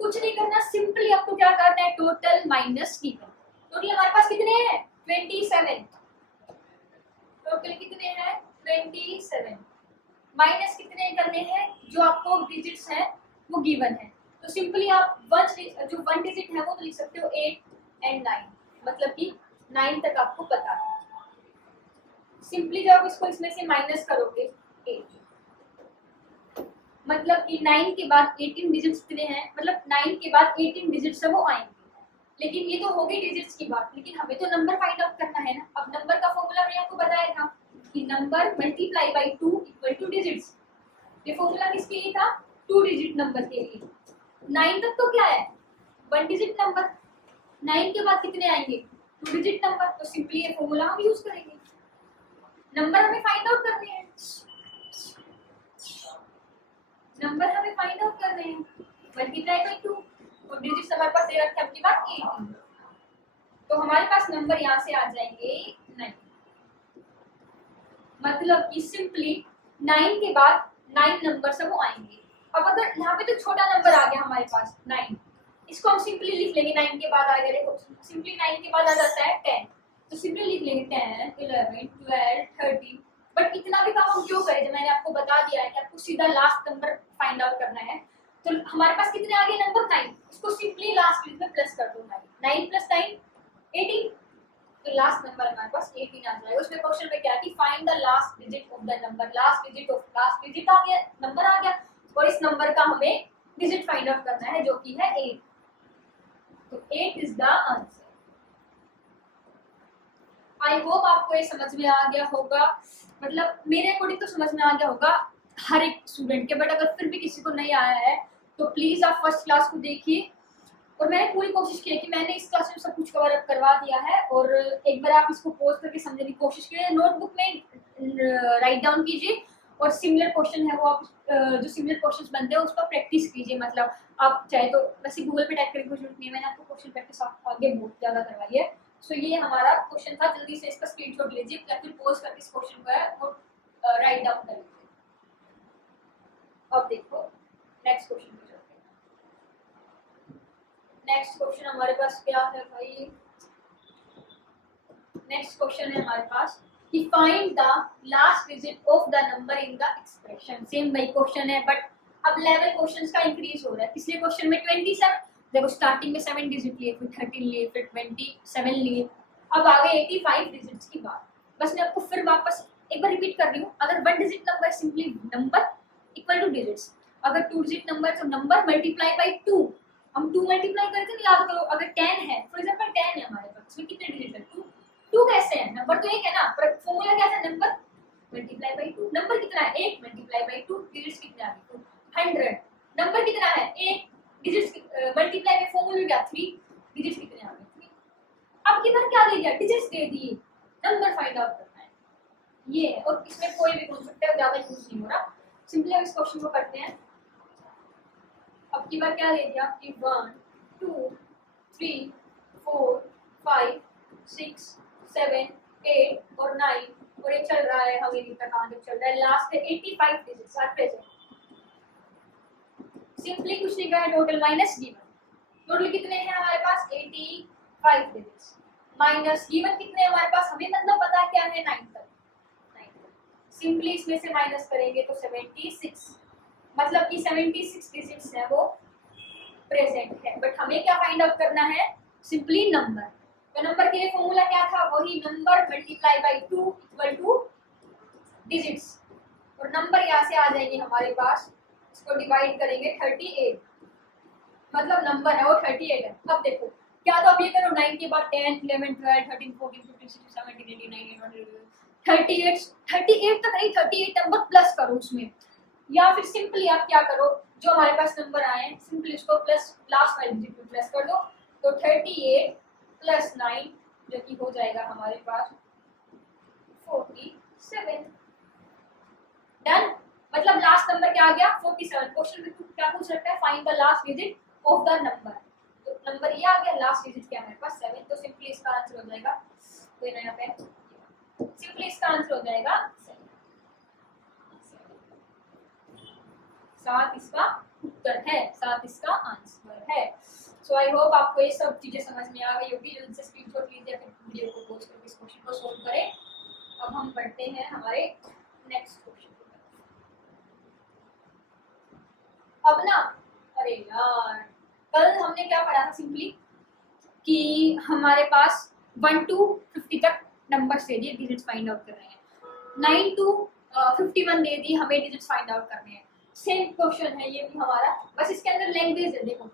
कुछ नहीं करना, सिंपली आपको क्या करना है, टोटल माइनस गिवन। टोटल हमारे पास कितने हैं 27, टोटल कितने हैं 27, माइनस कितने करने हैं, जो आपको डिजिट्स हैं वो गिवन है। तो सिंपली आप जो 1 डिजिट है वो तो लिख सकते हो 8 और 9, मतलब कि 9 तक आपको पता है। सिंपली जब आप इसको इसमें से माइनस करोगे 8, मतलब कि 9 के बाद 18 डिजिट्स कितने हैं, मतलब 9 के बाद 18 डिजिट्स है वो आएंगे। लेकिन ये तो हो गई डिजिट्स की बात, लेकिन हमें तो नंबर फाइंड आउट करना है ना। अब नंबर का फॉर्मूला मैंने आपको बताया था कि number multiply by 2 equal two digits. ये फॉर्मूला किसके लिए था, 2 डिजिट नंबर के लिए। 9 तक तो क्या है 1 डिजिट नंबर, 9 के बाद कितने आएंगे 2 डिजिट नंबर, तो सिंपली ये फॉर्मूला हम यूज करेंगे। नंबर हमें फाइंड आउट करने हैं, नंबर हमें फाइंड आउट करने हैं, मल्टीप्लाई बाय 2 और डिजिट्स हमारे पास दे रखा है आपके पास 18, तो हमारे पास नंबर यहाँ से आ जाएंगे 9। मतलब कि सिंपली 9 के बाद 9 नंबर से वो आएंगे। अब अगर यहाँ पे तो छोटा नंबर आ गया हमारे पास 9, इसको हम सिंपली लिख लेंगे 9 के बाद आ गया, देखो सिंपली 9 के बाद आ जाता है 10, तो सिंपली लिख लेंगे 10 11 12 13। बट इतना भी काम हम क्यों करें, जब मैंने आपको बता दिया है कि आपको सीधा लास्ट नंबर फाइंड आउट करना है। तो हमारे पास कितने आ गए नंबर 9, इसको सिंपली लास्ट में प्लस कर दो 9 + 9 18, तो लास्ट नंबर हमारे पास 18 आ जाएगा। उसमें क्वेश्चन में क्या है कि find the last digit of the number, last digit आ गया, नंबर आ गया, और इस नंबर का हमें डिजिट फाइंड आउट करना है जो कि है 8, तो 8 is the answer. I hope आपको ये समझ में आ गया होगा, मतलब मेरे अकॉर्डिंग तो समझ में आ गया होगा हर एक स्टूडेंट के, बट अगर फिर भी किसी को नहीं आया है तो प्लीज आप फर्स्ट क्लास को देखिए। और मैंने पूरी कोशिश की है कि मैंने इस क्लास में सब कुछ कवर अप करवा दिया है, और एक बार आप इसको पोस्ट करके समझने की कोशिश कीजिए, नोटबुक में राइट डाउन कीजिए, और सिमिलर क्वेश्चन है वो आप जो सिमिलर क्वेश्चंस बनते हैं उस पर प्रैक्टिस कीजिए। मतलब आप चाहे तो वैसे गूगल पे टाइप करने की जरूरत नहीं है, मैंने आपको क्वेश्चन प्रैक्टिस आगे बहुत ज़्यादा करवाई है। सो ये हमारा क्वेश्चन था, जल्दी से इसका स्क्रीनशॉट लीजिए या फिर पोस्ट करके इस क्वेश्चन को है वो राइट डाउन कर लीजिए। अब देखो नेक्स्ट क्वेश्चन पे चलते हैं। नेक्स्ट क्वेश्चन हमारे पास क्या है भाई, नेक्स्ट क्वेश्चन है हमारे पास कि find the last digit of the number in the expression. Same वही क्वेश्चन है बट अब लेवल क्वेश्चंस का इंक्रीज हो रहा है। पिछले क्वेश्चन में 27, देखो स्टार्टिंग में 7 डिजिट लिए, फिर 13 लिए, फिर 27 लिए, अब आ गए 85 डिजिट्स की बात। बस मैं आपको फिर वापस एक बार रिपीट कर रही हूँ। अगर 1 digit number simply number equal two digits, अगर 2 डिजिट नंबर तो नंबर मल्टीप्लाई बाय 2। हम 2 मल्टीप्लाई करके तो याद करो, अगर 10 है फॉर एग्जांपल 10 है हमारे पास, इसमें कितने डिजिट है 2। 2 कैसे है, नंबर तो एक है ना, पर फॉर्मूला क्या था, नंबर मल्टीप्लाई बाय 2। नंबर कितना है 1 मल्टीप्लाई बाय 2, डिजिट्स कितने आ गए 100। नंबर कितना है 1, डिजिट्स मल्टीप्लाई में फॉर्मूला क्या 3, डिजिट्स कितने आ गए 3। अब की बार क्या दे दिया, डिजिट्स दे दिए, नंबर फाइंड आउट करना है ये है। और इसमें कोई भी कॉन्सेप्ट है ज्यादा यूज नहीं हो रहा, सिंपली हम इस क्वेश्चन को करते हैं। अब की बार क्या दे दिया कि 1 2 3 4 5 6 7 8 और 9 और ये चल रहा है हमें तक कहां तक चल रहा है, लास्ट है 85 डिजिट्स आर प्रेजेंट। सिंपली कुछ नहीं कहा, टोटल माइनस गिवन, टोटल कितने हैं हमारे पास 85 डिजिट्स, माइनस गिवन कितने हैं हमारे पास, हमें मतलब पता क्या है 9 तक। सिंपली इसमें से माइनस करेंगे तो 76, मतलब कि 76 डिजिट्स है वो प्रेजेंट है। बट हमें क्या फाइंड आउट करना है, सिंपली नंबर। तो नंबर के लिए फॉर्मूला क्या था, वही number multiply by 2 equal two digits. और नंबर यहाँ से आ जाएंगे हमारे पास, इसको डिवाइड करेंगे 38, मतलब नंबर है वो 38 है। अब देखो क्या, तो अब ये करो 9 के बाद 10 11 12 13 14 15 16 17 18 19 20 38 तक नहीं, 38 नंबर प्लस करो उसमें, या फिर सिंपली आप क्या करो, जो हमारे पास नंबर आए सिंपली उसको प्लस लास्ट वाले डिजिट में प्लस कर दो। तो 38 प्लस 9 जो कि हो जाएगा हमारे पास 47। डन, मतलब लास्ट नंबर क्या आ गया 47। क्वेश्चन में क्या पूछ रखा है, find the last digit of the number. तो नंबर ये आ गया, लास्ट डिजिट क्या है हमारे पास 7, तो सिंपली इसका आंसर हो जाएगा, तो यहाँ पे सिंपली इसका आंसर हो जाएगा 7 इसका उत्तर है, 7 इसका आंसर है। सो आई होप आपको ये सब चीजें समझ में आ गई होगी। जल्दी से स्क्रीनशॉट लीजिए, फिर वीडियो को पॉज करके इस क्वेश्चन को सोल्व करें। अब हम बढ़ते हैं हमारे नेक्स्ट क्वेश्चन। अब ना, अरे यार कल हमने क्या पढ़ा था सिंपली कि हमारे पास 1 to 50 तक नंबर्स दे दिए, डिजिट्स फाइंड आउट कर रहे हैं। 9 to 51 दे दी, हमें डिजिट्स फाइंड आउट करने हैं। सेम क्वेश्चन है ये भी हमारा, बस इसके अंदर लैंग्वेज है। देखो,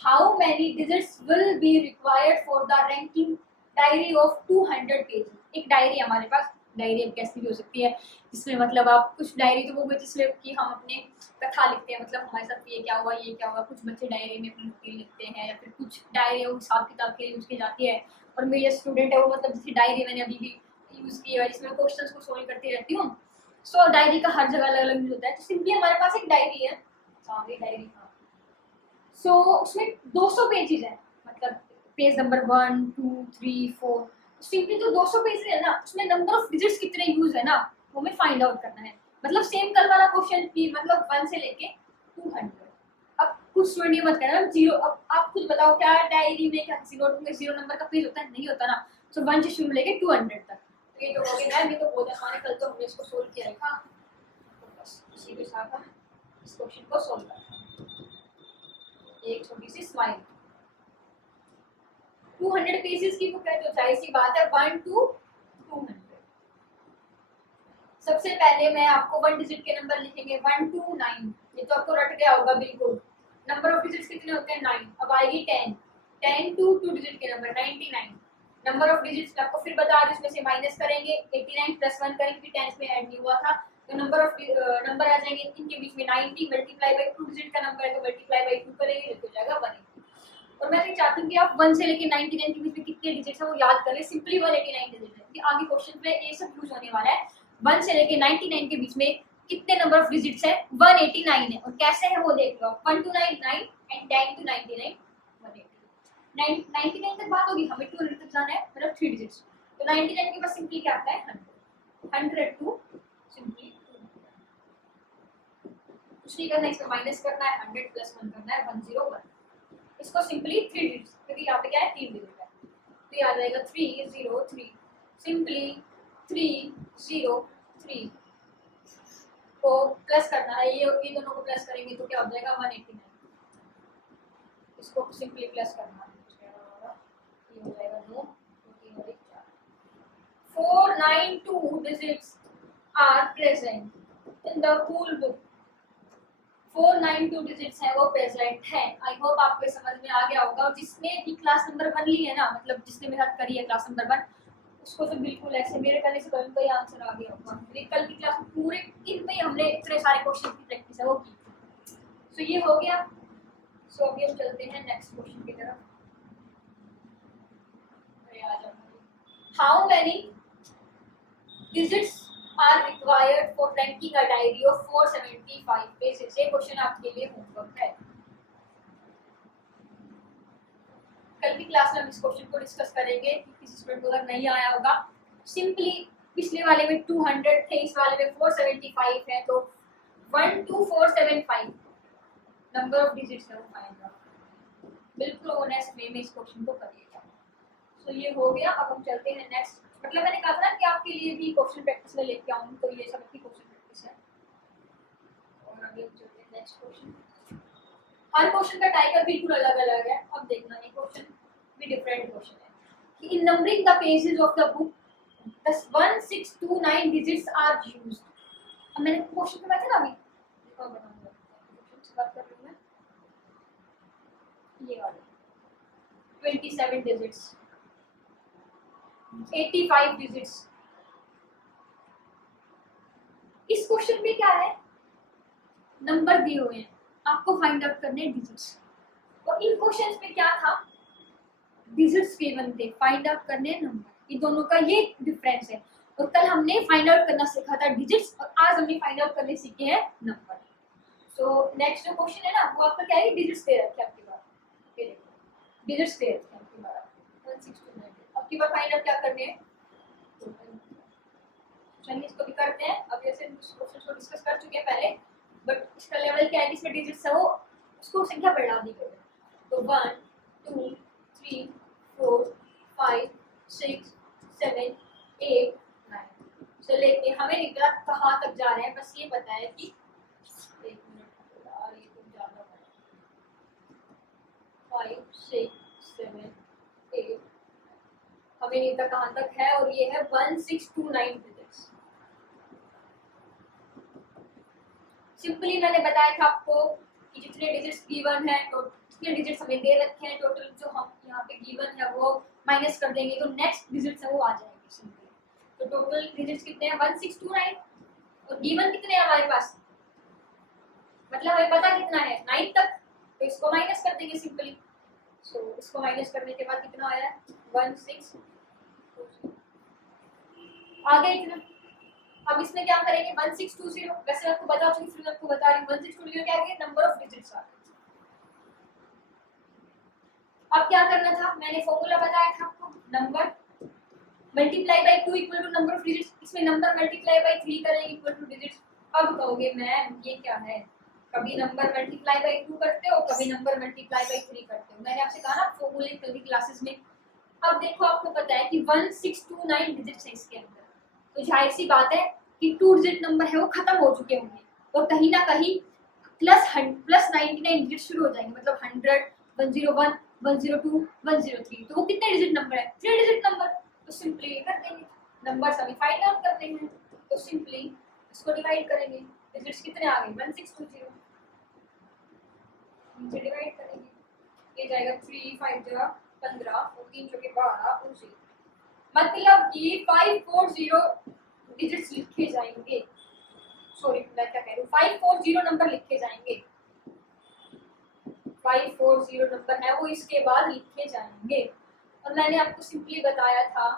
how many digits will be required for the ranking diary of 200 page. एक डायरी हमारे पास, डायरी अब कैसी भी हो सकती है, जिसमें मतलब आप कुछ डायरी तो वो भी जिसमें कि हम अपने कथा लिखते हैं, मतलब हमारे साथ ये क्या हुआ ये क्या हुआ। कुछ बच्चे डायरी में अपनी रूटीन लिखते हैं, या फिर कुछ डायरी वो हिसाब किताब के लिए यूज की जाती है। और मेरी स्टूडेंट है वो, मतलब जैसे डायरी मैंने अभी भी यूज की है जिसमें क्वेश्चंस को सोल्व करती रहती हूँ। सो डायरी का हर जगह अलग अलग यूज होता है। तो सिंपली हमारे पास एक डायरी है, सामने डायरी। सो उसमें 200 पेजेस है, मतलब पेज नंबर 1 2 3 4। सिंपली तो 200 पेज है ना, उसमें नंबर ऑफ डिजिट्स कितने यूज है ना, वो हमें फाइंड आउट करना है। मतलब सेम कल वाला क्वेश्चन की, मतलब 1 से लेके 200। अब कुछ स्टूडेंट ये मत कहना मैम जीरो, अब आप खुद बताओ क्या डायरी में क्या किसी नोटबुक में 0 नंबर का पेज होता है, नहीं होता ना। सो 1 से शुरू लेके 200 तक। तो ये तो हो गया मैम, ये तो बहुत आसान है, कल तो हमने इसको सोल्व किया था। तो बस इसी के साथ हम इस क्वेश्चन को सोल्व करते हैं। एक छोटी सी स्माइल। 200 पेजेस की बुक है तो जाहिर सी बात है 1 to 200। सबसे पहले मैं आपको 1 डिजिट के नंबर लिखेंगे 1 to 9, ये तो आपको रट गया होगा बिल्कुल। नंबर ऑफ डिजिट्स कितने होते हैं 9। अब आएगी 10, 10 to 2 डिजिट के नंबर 99। नंबर ऑफ डिजिट्स आपको फिर बता दूं, इसमें से माइनस करेंगे 89 प्लस 1 करेंगे, फिर 10 इसमें ऐड नहीं हुआ था, तो नंबर ऑफ नंबर आ जाएंगे इनके बीच में 90 मल्टीप्लाई बाय 2 डिजिट का नंबर है तो मल्टीप्लाई बाय 2 करेंगे तो हो जाएगा 180। और मैं ये चाहती हूँ कि आप 1 से लेके 99 के बीच में कितने डिजिट्स हैं वो याद करें। सिंपली 189 डिजिट है, क्योंकि आगे क्वेश्चन में ये सब यूज होने वाला है। 1 से लेके 99 के बीच में कितने नंबर ऑफ डिजिट्स है, 189 है। और कैसे है वो देख लो, 1 to 9 9 एंड 10 to 99 180। 99 तक बात होगी, हमें 200 तक जाना है, मतलब 3 डिजिट्स। तो 99 के बाद सिंपली क्या आता है 100, 100 टू सिंपली कुछ नहीं करना, इसमें माइनस करना है, 100 प्लस 1 करना है 101। इसको सिंपली 3 डिजिट्स, क्योंकि यहाँ पे क्या है 3 डिजिट है, तो ये आ जाएगा 303, सिंपली 303 को प्लस करना है, ये दोनों को प्लस करेंगे तो क्या हो जाएगा 189, इसको सिंपली प्लस करना है, ये हो जाएगा 2, 3 और 4, 492 digits are present in the whole book, 492 digits है वो प्रेजेंट है। आई होप आपको समझ में आ गया होगा, और जिसने भी क्लास नंबर 1 ली है ना, मतलब जिसने मेरे साथ करी है क्लास नंबर 1, उसको तो बिल्कुल ऐसे मेरे करने से कल का ही आंसर आ गया होगा। मेरी कल की क्लास में पूरे दिन में हमने इतने सारे क्वेश्चन की प्रैक्टिस है वो की। सो ये हो गया। सो अभी हम चलते हैं नेक्स्ट क्वेश्चन की तरफ। How many digits are required for ranking a diary of 475 pages। ये क्वेश्चन आपके लिए होमवर्क है। कल की क्लास में हम इस क्वेश्चन को डिस्कस करेंगे, किसी स्टूडेंट को अगर नहीं आया होगा। सिंपली पिछले वाले में 200 थे, इस वाले में 475 है, तो 12475 नंबर ऑफ डिजिट्स है वो फाइंड आउट। बिल्कुल ऑनेस्ट वे में इस क्वेश्चन को करिएगा। सो ये हो गया। अब हम चलते हैं नेक्स्ट। मतलब मैंने कहा था ना कि आपके लिए भी क्वेश्चन प्रैक्टिस में लेके आऊँ, तो ये सब की क्वेश्चन प्रैक्टिस है। और आगे हम चलते हैं नेक्स्ट क्वेश्चन। हर क्वेश्चन का टाइप बिल्कुल अलग अलग है। अब देखना ये क्वेश्चन भी डिफरेंट क्वेश्चन है कि in numbering the pages of the book the 1629 digits are used. अब मैंने क्वेश्चन में बताया ना अभी, देखो बनाऊंगा क्वेश्चन से बात कर रही हूं मैं। ये वाला 27 डिजिट्स, 85 डिजिट्स। इस क्वेश्चन में क्या है, नंबर दिए हुए हैं, आपको फाइंड आउट करने हैं डिजिट्स। और इन क्वेश्चंस में क्या था, डिजिट्स गिवन थे, फाइंड आउट करने हैं नंबर। ये दोनों का ये डिफरेंस है। और कल हमने फाइंड आउट करना सीखा था डिजिट्स, और आज हमने फाइंड आउट करने सीखे हैं नंबर। सो नेक्स्ट जो क्वेश्चन है ना, वो आपका क्या है, डिजिट्स दे रखे आपके पास, ये देखो डिजिट्स दे रखे हैं आपके पास 1629। अब की बार फाइंड आउट क्या करने हैं, चलिए इसको भी करते हैं। अब जैसे क्वेश्चन को डिस्कस कर चुके हैं पहले, बट इसका लेवल क्या है, इसमें डिजिट्स है वो उसको संख्या बढ़ा दी गई है। तो 1 2 3 4 5 6 7 8 9 से लेके हमें निकला कहाँ तक जा रहे हैं, बस ये पता है कि 1 मिनट यार ये तो ज्यादा है, 5 6 7 8 हमें निकला कहाँ तक है, और ये है 1629 डिजिट्स। सिंपली मैंने बताया था आपको कि जितने डिजिट्स गिवन है तो जितने डिजिट्स हमें दे रखे हैं, टोटल जो हम यहाँ पे गिवन है वो माइनस कर देंगे तो नेक्स्ट डिजिट्स है वो आ जाएंगे सिंपली। तो टोटल डिजिट्स कितने हैं 1629, और गिवन कितने हैं हमारे पास, मतलब हमें पता कितना है 9 तक, तो इसको माइनस कर देंगे सिंपली। सो इसको माइनस करने के बाद कितना आया 16 आ गया इतना। अब इसमें क्या करेंगे 1620, वैसे आपको बता चुकी, फिर आपको बता रही हूँ 1620 क्या है, नंबर ऑफ डिजिट्स आ गए। अब क्या करना था, मैंने फॉर्मूला बताया था आपको, number multiply by 2 equal to number of digits. इसमें नंबर मल्टीप्लाई बाय 3 करेंगे इक्वल टू डिजिट्स। अब कहोगे मैम ये क्या है, कभी नंबर मल्टीप्लाई बाय 2 करते हो, कभी नंबर मल्टीप्लाई बाय 3 करते हो। मैंने आपसे कहा ना फॉर्मूले कल की क्लासेस में। अब देखो आपको पता है कि 1629 डिजिट्स है इसके अंदर, तो जाहिर सी बात है कि 2 डिजिट नंबर है वो खत्म हो चुके होंगे, और कहीं ना कहीं प्लस 99 डिजिट शुरू हो जाएंगे, मतलब 100 101 102 103। तो वो कितने डिजिट नंबर है, 3 डिजिट नंबर। तो सिंपली कर देंगे, नंबर सभी फाइंड आउट करते हैं, तो सिंपली इसको डिवाइड करेंगे। डिजिट्स कितने आ गए 1620, इनसे डिवाइड करेंगे, ये जाएगा 3 5 जगह 15 और 3 जगह 12 और 0, मतलब कि 540 डिजिट्स लिखे जाएंगे। सॉरी मैं क्या कह रही हूँ, 540 नंबर लिखे जाएंगे, 540 नंबर है वो इसके बाद लिखे जाएंगे। और मैंने आपको सिंपली बताया था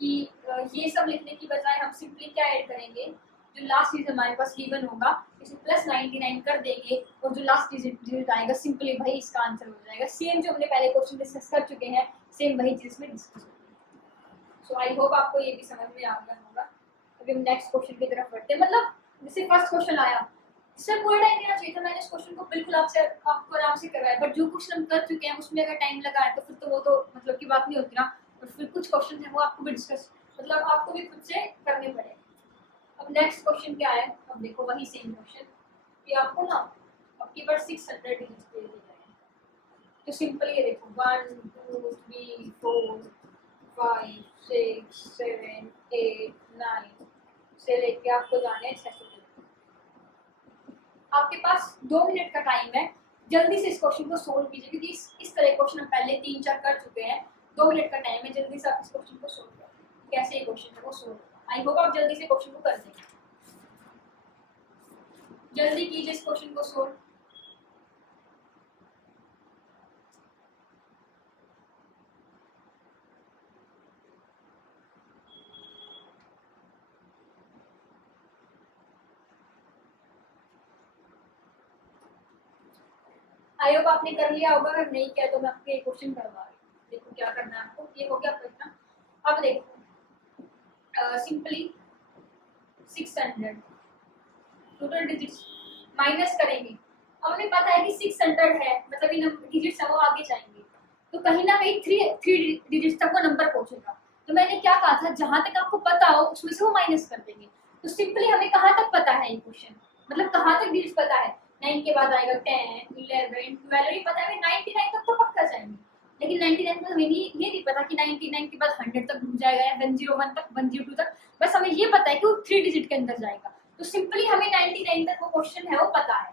कि ये सब लिखने की बजाय हम सिंपली क्या ऐड करेंगे, जो लास्ट डिजिट हमारे पास गिवन होगा इसे प्लस 99 कर देंगे, और जो लास्ट डिजिट आएगा सिंपली भाई इसका आंसर हो जाएगा। सेम जो हमने पहले क्वेश्चन डिस्कस कर चुके हैं, सेम वही चीज में डिस्कस होगी। सो आई होप आपको ये भी समझ में आ गया होगा। अभी हम नेक्स्ट क्वेश्चन की तरफ बढ़ते हैं। मतलब जैसे फर्स्ट क्वेश्चन आया इसमें पूरा टाइम देना चाहिए था, मैंने इस क्वेश्चन को बिल्कुल आपको आराम से करवाया, बट जो क्वेश्चन हम कर चुके हैं उसमें अगर टाइम लगा है तो फिर तो वो तो मतलब की बात नहीं होती ना। और फिर कुछ क्वेश्चन है वो आपको भी डिस्कस मतलब आपको भी खुद से करने पड़े। अब नेक्स्ट क्वेश्चन क्या है, अब देखो वही सेम क्वेश्चन कि आपको ना आपकी बार 600 डिजिट्स दे दिए गए हैं, तो सिंपल ये देखो 1 2 3 4 5 6 7 8 9 से लेके आपको जाने हैं 600। आपके पास 2 मिनट का टाइम है, जल्दी से इस क्वेश्चन को सोल्व कीजिए, क्योंकि इस तरह क्वेश्चन हम पहले 3-4 कर चुके हैं। 2 मिनट का टाइम है, जल्दी से आप इस क्वेश्चन को सोल्व करें। कैसे ये क्वेश्चन है वो सोल्व होगा, आई होप आप जल्दी से क्वेश्चन को कर देंगे। जल्दी कीजिए इस क्वेश्चन को सोल्व। आई होप आपने कर लिया होगा, अगर नहीं किया तो मैं आपको ये क्वेश्चन करवा रही हूँ। देखो क्या करना है आपको, ये हो गया प्रश्न। अब देखो सिंपली 600 टोटल डिजिट्स माइनस करेंगे। अब हमें पता है कि 600 है, मतलब ये डिजिट्स है वो आगे जाएंगे, तो कहीं ना कहीं थ्री डिजिट्स तक वो नंबर पहुंचेगा। तो मैंने क्या कहा था, जहां तक आपको पता हो उसमें से वो माइनस कर देंगे। तो सिंपली हमें कहाँ तक पता है ये क्वेश्चन, मतलब कहाँ तक डिजिट्स पता है। 9 के बाद आएगा 10 11 12 भी पता है, 99 तक तो पक्का जाएंगे। लेकिन 99 में हमें ये नहीं पता कि 99 के बाद 100 तक घूम जाएगा या 101 तक 102 तक। बस हमें ये पता है कि वो 3 डिजिट के अंदर जाएगा। तो सिंपली हमें 99 तक वो क्वेश्चन है वो पता है,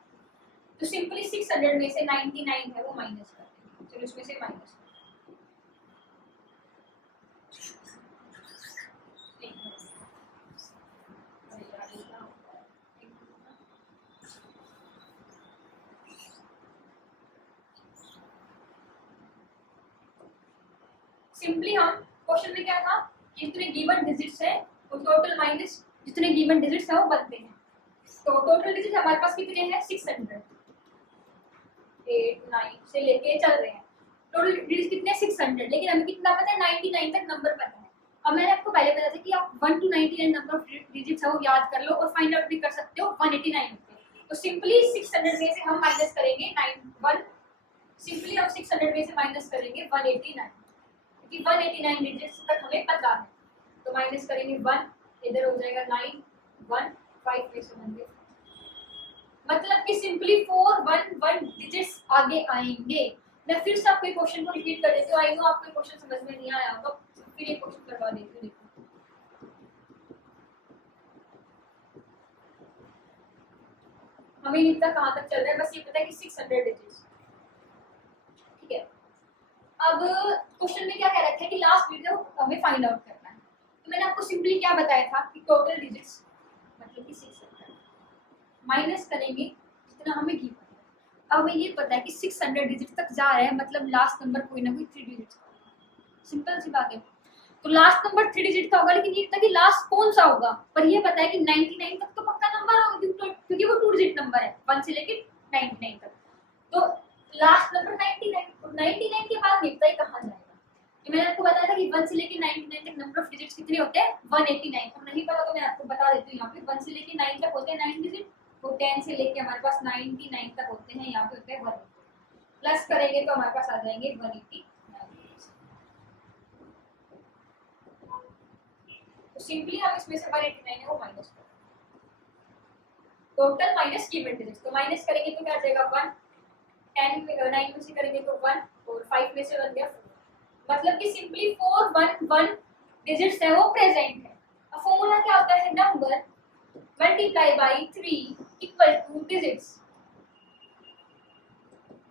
तो सिंपली 600 में से 99 है वो माइनस कर देंगे। चलो इसमें से माइनस सिंपली हम क्वेश्चन में क्या था कि जितने गिवन डिजिट्स है वो टोटल माइनस जितने गिवन डिजिट्स है वो बनते हैं। तो टोटल डिजिट हमारे पास कितने हैं 600, 8 9 से लेके चल रहे हैं। टोटल डिजिट कितने 600, लेकिन हमें कितना पता है 99 तक नंबर पता है। अब मैंने आपको पहले बताया था कि आप 1 to 99 नंबर ऑफ डिजिट्स है वो याद कर लो और फाइंड आउट भी कर सकते हो 189 पे। तो सिंपली 600 में से हम माइनस करेंगे 91, सिंपली हम 600 में से माइनस करेंगे 189, क्योंकि 189 डिजिट्स तक हमें पता है। तो माइनस करेंगे 1, इधर हो जाएगा 9 1 5 में से होंगे, मतलब कि सिंपली 411 डिजिट्स आगे आएंगे। मैं फिर से आपको क्वेश्चन को रिपीट कर देती हूँ, आई नो आपको क्वेश्चन समझ में नहीं आया होगा, तो फिर ये क्वेश्चन करवा देती हूँ। देखो हमें नहीं पता कहाँ तक चल रहा है, बस ये पता है कि 600 डिजिट्स, ठीक है। अब क्वेश्चन में क्या कह रखा है कि लास्ट डिजिट हमें फाइंड आउट करना है। तो मैंने आपको सिंपली क्या बताया था कि टोटल डिजिट्स मतलब कि 600 माइनस करेंगे जितना हमें गिवन है। अब हमें ये पता है कि 600 डिजिट तक जा रहा है, मतलब लास्ट नंबर कोई ना कोई 3 डिजिट का होगा। सिंपल सी बात है। तो लास्ट नंबर 3 डिजिट का होगा, लेकिन ये पता कि लास्ट कौन सा होगा, पर ये पता है कि 99 तक तो पक्का नंबर होगा, क्योंकि वो 2 डिजिट नंबर है 1 से लेके 99 तक। तो लास्ट नंबर 99 के बाद नहीं पता कहाँ जाएगा। तो मैंने आपको बताया था कि 1 से लेके 99 तक नंबर ऑफ डिजिट्स कितने होते हैं 189। तो नहीं पता तो मैं आपको बता देती हूँ, यहाँ पे 1 से लेके 9 तक होते हैं 9 डिजिट, तो 10 से लेके हमारे पास 99 तक होते हैं, यहाँ पे होते हैं 1। प्लस करेंगे तो हमारे पास आ जाएंगे 189। तो सिंपली हम इसमें से 189 है वो माइनस करेंगे, टोटल माइनस गिवन डिजिट्स। तो माइनस करेंगे तो क्या आ जाएगा 1, 10 में 9 में से करेंगे तो 1 और 5 में से बन गया 4, मतलब कि सिंपली 411 डिजिट्स है वो प्रेजेंट है। अब फॉर्मूला क्या होता है, number multiply by 3 equal two digits.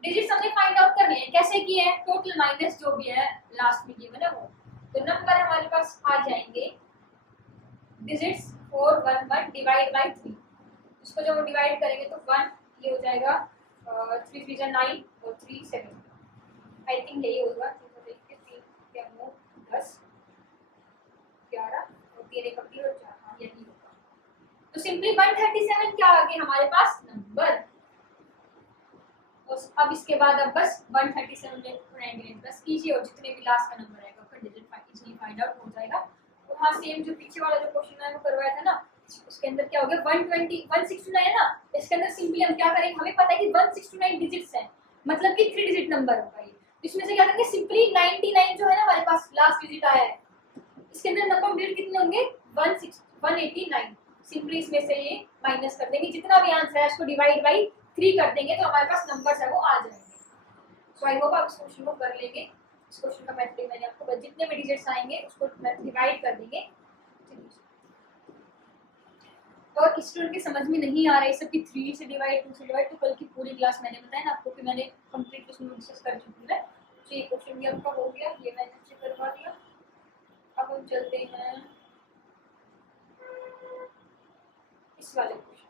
Digits हमने फाइंड आउट करने हैं, कैसे किए हैं, टोटल माइनस जो भी है लास्ट में गिवन है वो। तो नंबर हमारे पास आ जाएंगे डिजिट्स 411 डिवाइड बाय 3, इसको जब डिवाइड करेंगे तो 1 ये हो जाएगा 3 3 9 और 3 7, आई थिंक यही होगा। 3 9 10 11 और 3 1 और 4, हाँ यही होगा। तो सिंपली 137 क्या आ गया हमारे पास नंबर। अब इसके बाद अब बस 137 में प्लस कीजिए और जितने भी लास्ट का नंबर आएगा उसका डिजिट इजीली फाइंड आउट हो जाएगा। और हाँ सेम जो पीछे वाला जो क्वेश्चन है वो करवाया था ना उसके अंदर क्या हो गया 120 169 है ना, इसके अंदर सिंपली हम क्या करेंगे, हमें पता है कि 169 डिजिट्स हैं, मतलब कि 3 डिजिट नंबर होगा ये। इसमें से क्या करेंगे, सिंपली 99 जो है ना हमारे पास लास्ट डिजिट आया है, इसके अंदर नंबर डिजिट कितने होंगे 189, सिंपली इसमें से ये माइनस कर देंगे, जितना भी आंसर है उसको डिवाइड बाई 3 कर देंगे तो हमारे पास नंबर्स है वो आ जाएंगे। सो आई होप आप इस क्वेश्चन को कर लेंगे। इस क्वेश्चन का मैथड मैंने आपको जितने भी डिजिट्स आएंगे उसको डिवाइड कर देंगे। और स्टूडेंट के समझ में नहीं आ रहा है सब कि 3 से डिवाइड 2 से डिवाइड, तो कल की पूरी क्लास मैंने बताया ना आपको कि मैंने कंप्लीट क्वेश्चन डिस्कस कर चुकी है। तो ये क्वेश्चन भी आपका हो गया, ये मैंने अच्छे करवा दिया। अब हम चलते हैं इस वाले क्वेश्चन।